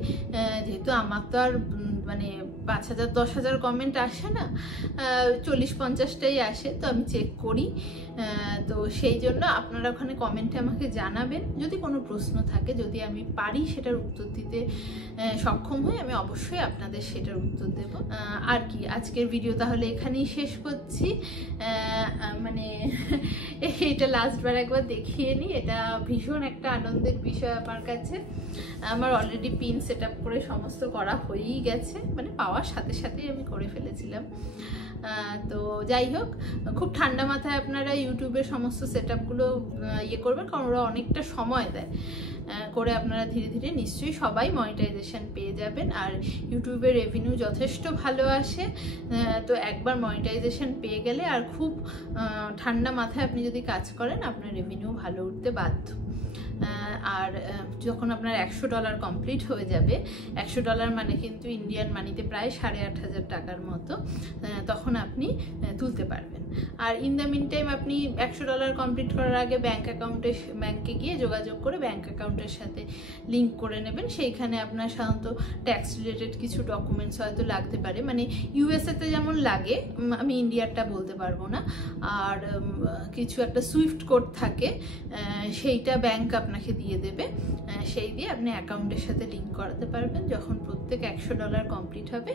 যেহেতু আমার তো আর মানে 5000-10,000 কমেন্ট আসে না, 40-50টাই আসে, তো আমি চেক করি। তো সেই জন্য আপনারা ওখানে কমেন্টে আমাকে জানাবেন যদি কোনো প্রশ্ন থাকে, যদি আমি পারি সেটার উত্তর দিতে সক্ষম হই আমি অবশ্যই আপনাদের সেটার উত্তর দেব। আর কি, আজকের ভিডিও তাহলে এখানেই শেষ করছি। মানে এটা লাস্টবার একবার দেখিয়ে নিই, এটা ভীষণ একটা আনন্দের বিষয় আমার কাছে। আমার অলরেডি পিন সেট আপ করে সমস্ত করা হয়েই গেছে, মানে পাওয়ার সাথে সাথেই আমি করে ফেলেছিলাম। তো যাই হোক, খুব ঠান্ডা মাথায় আপনারা ইউটিউবের সমস্ত সেট আপগুলো করবেন, কারণ ওরা অনেকটা সময় দেয়। করে আপনারা ধীরে ধীরে নিশ্চয়ই সবাই মনিটাইজেশন পেয়ে যাবেন। আর ইউটিউবের রেভিনিউ যথেষ্ট ভালো আসে, তো একবার মনিটাইজেশন পেয়ে গেলে আর খুব ঠান্ডা মাথায় আপনি যদি কাজ করেন আপনার রেভিনিউ ভালো উঠতে বাধ্য। আর যখন আপনার $100 কমপ্লিট হয়ে যাবে, $100 মানে কিন্তু ইন্ডিয়ান মানিতে প্রায় 8,500 টাকার মতো, তখন আপনি তুলতে পারবেন। আর ইন দ্য মিন টাইম আপনি $100 কমপ্লিট করার আগে ব্যাংকে গিয়ে যোগাযোগ করে ব্যাংক অ্যাকাউন্টের সাথে লিঙ্ক করে নেবেন। সেইখানে আপনার সাধারণত ট্যাক্স রিলেটেড কিছু ডকুমেন্টস হয়তো লাগতে পারে, মানে ইউএসএতে যেমন লাগে, আমি ইন্ডিয়ারটা বলতে পারবো না। আর কিছু একটা সুইফট কোড থাকে, সেইটা ব্যাংক আপনাকে দিয়ে দেবে, সেই দিয়ে আপনি অ্যাকাউন্টের সাথে লিঙ্ক করাতে পারবেন। যখন প্রত্যেক $100 কমপ্লিট হবে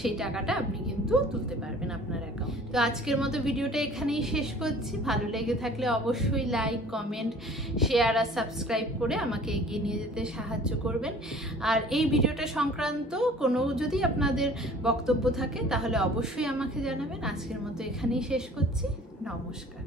সেই টাকাটা আপনি কিন্তু তুলতে পারবেন আপনার অ্যাকাউন্ট। তো আজকের মতো ভিডিওটা এখানেই শেষ করছি। ভালো লেগে থাকলে অবশ্যই লাইক, কমেন্ট, শেয়ার আর সাবস্ক্রাইব করে আমাকে এগিয়ে নিয়ে যেতে সাহায্য করবেন। আর এই ভিডিওটা সংক্রান্ত কোনো যদি আপনাদের বক্তব্য থাকে তাহলে অবশ্যই আমাকে জানাবেন। আজকের মতো এখানেই শেষ করছি। নমস্কার।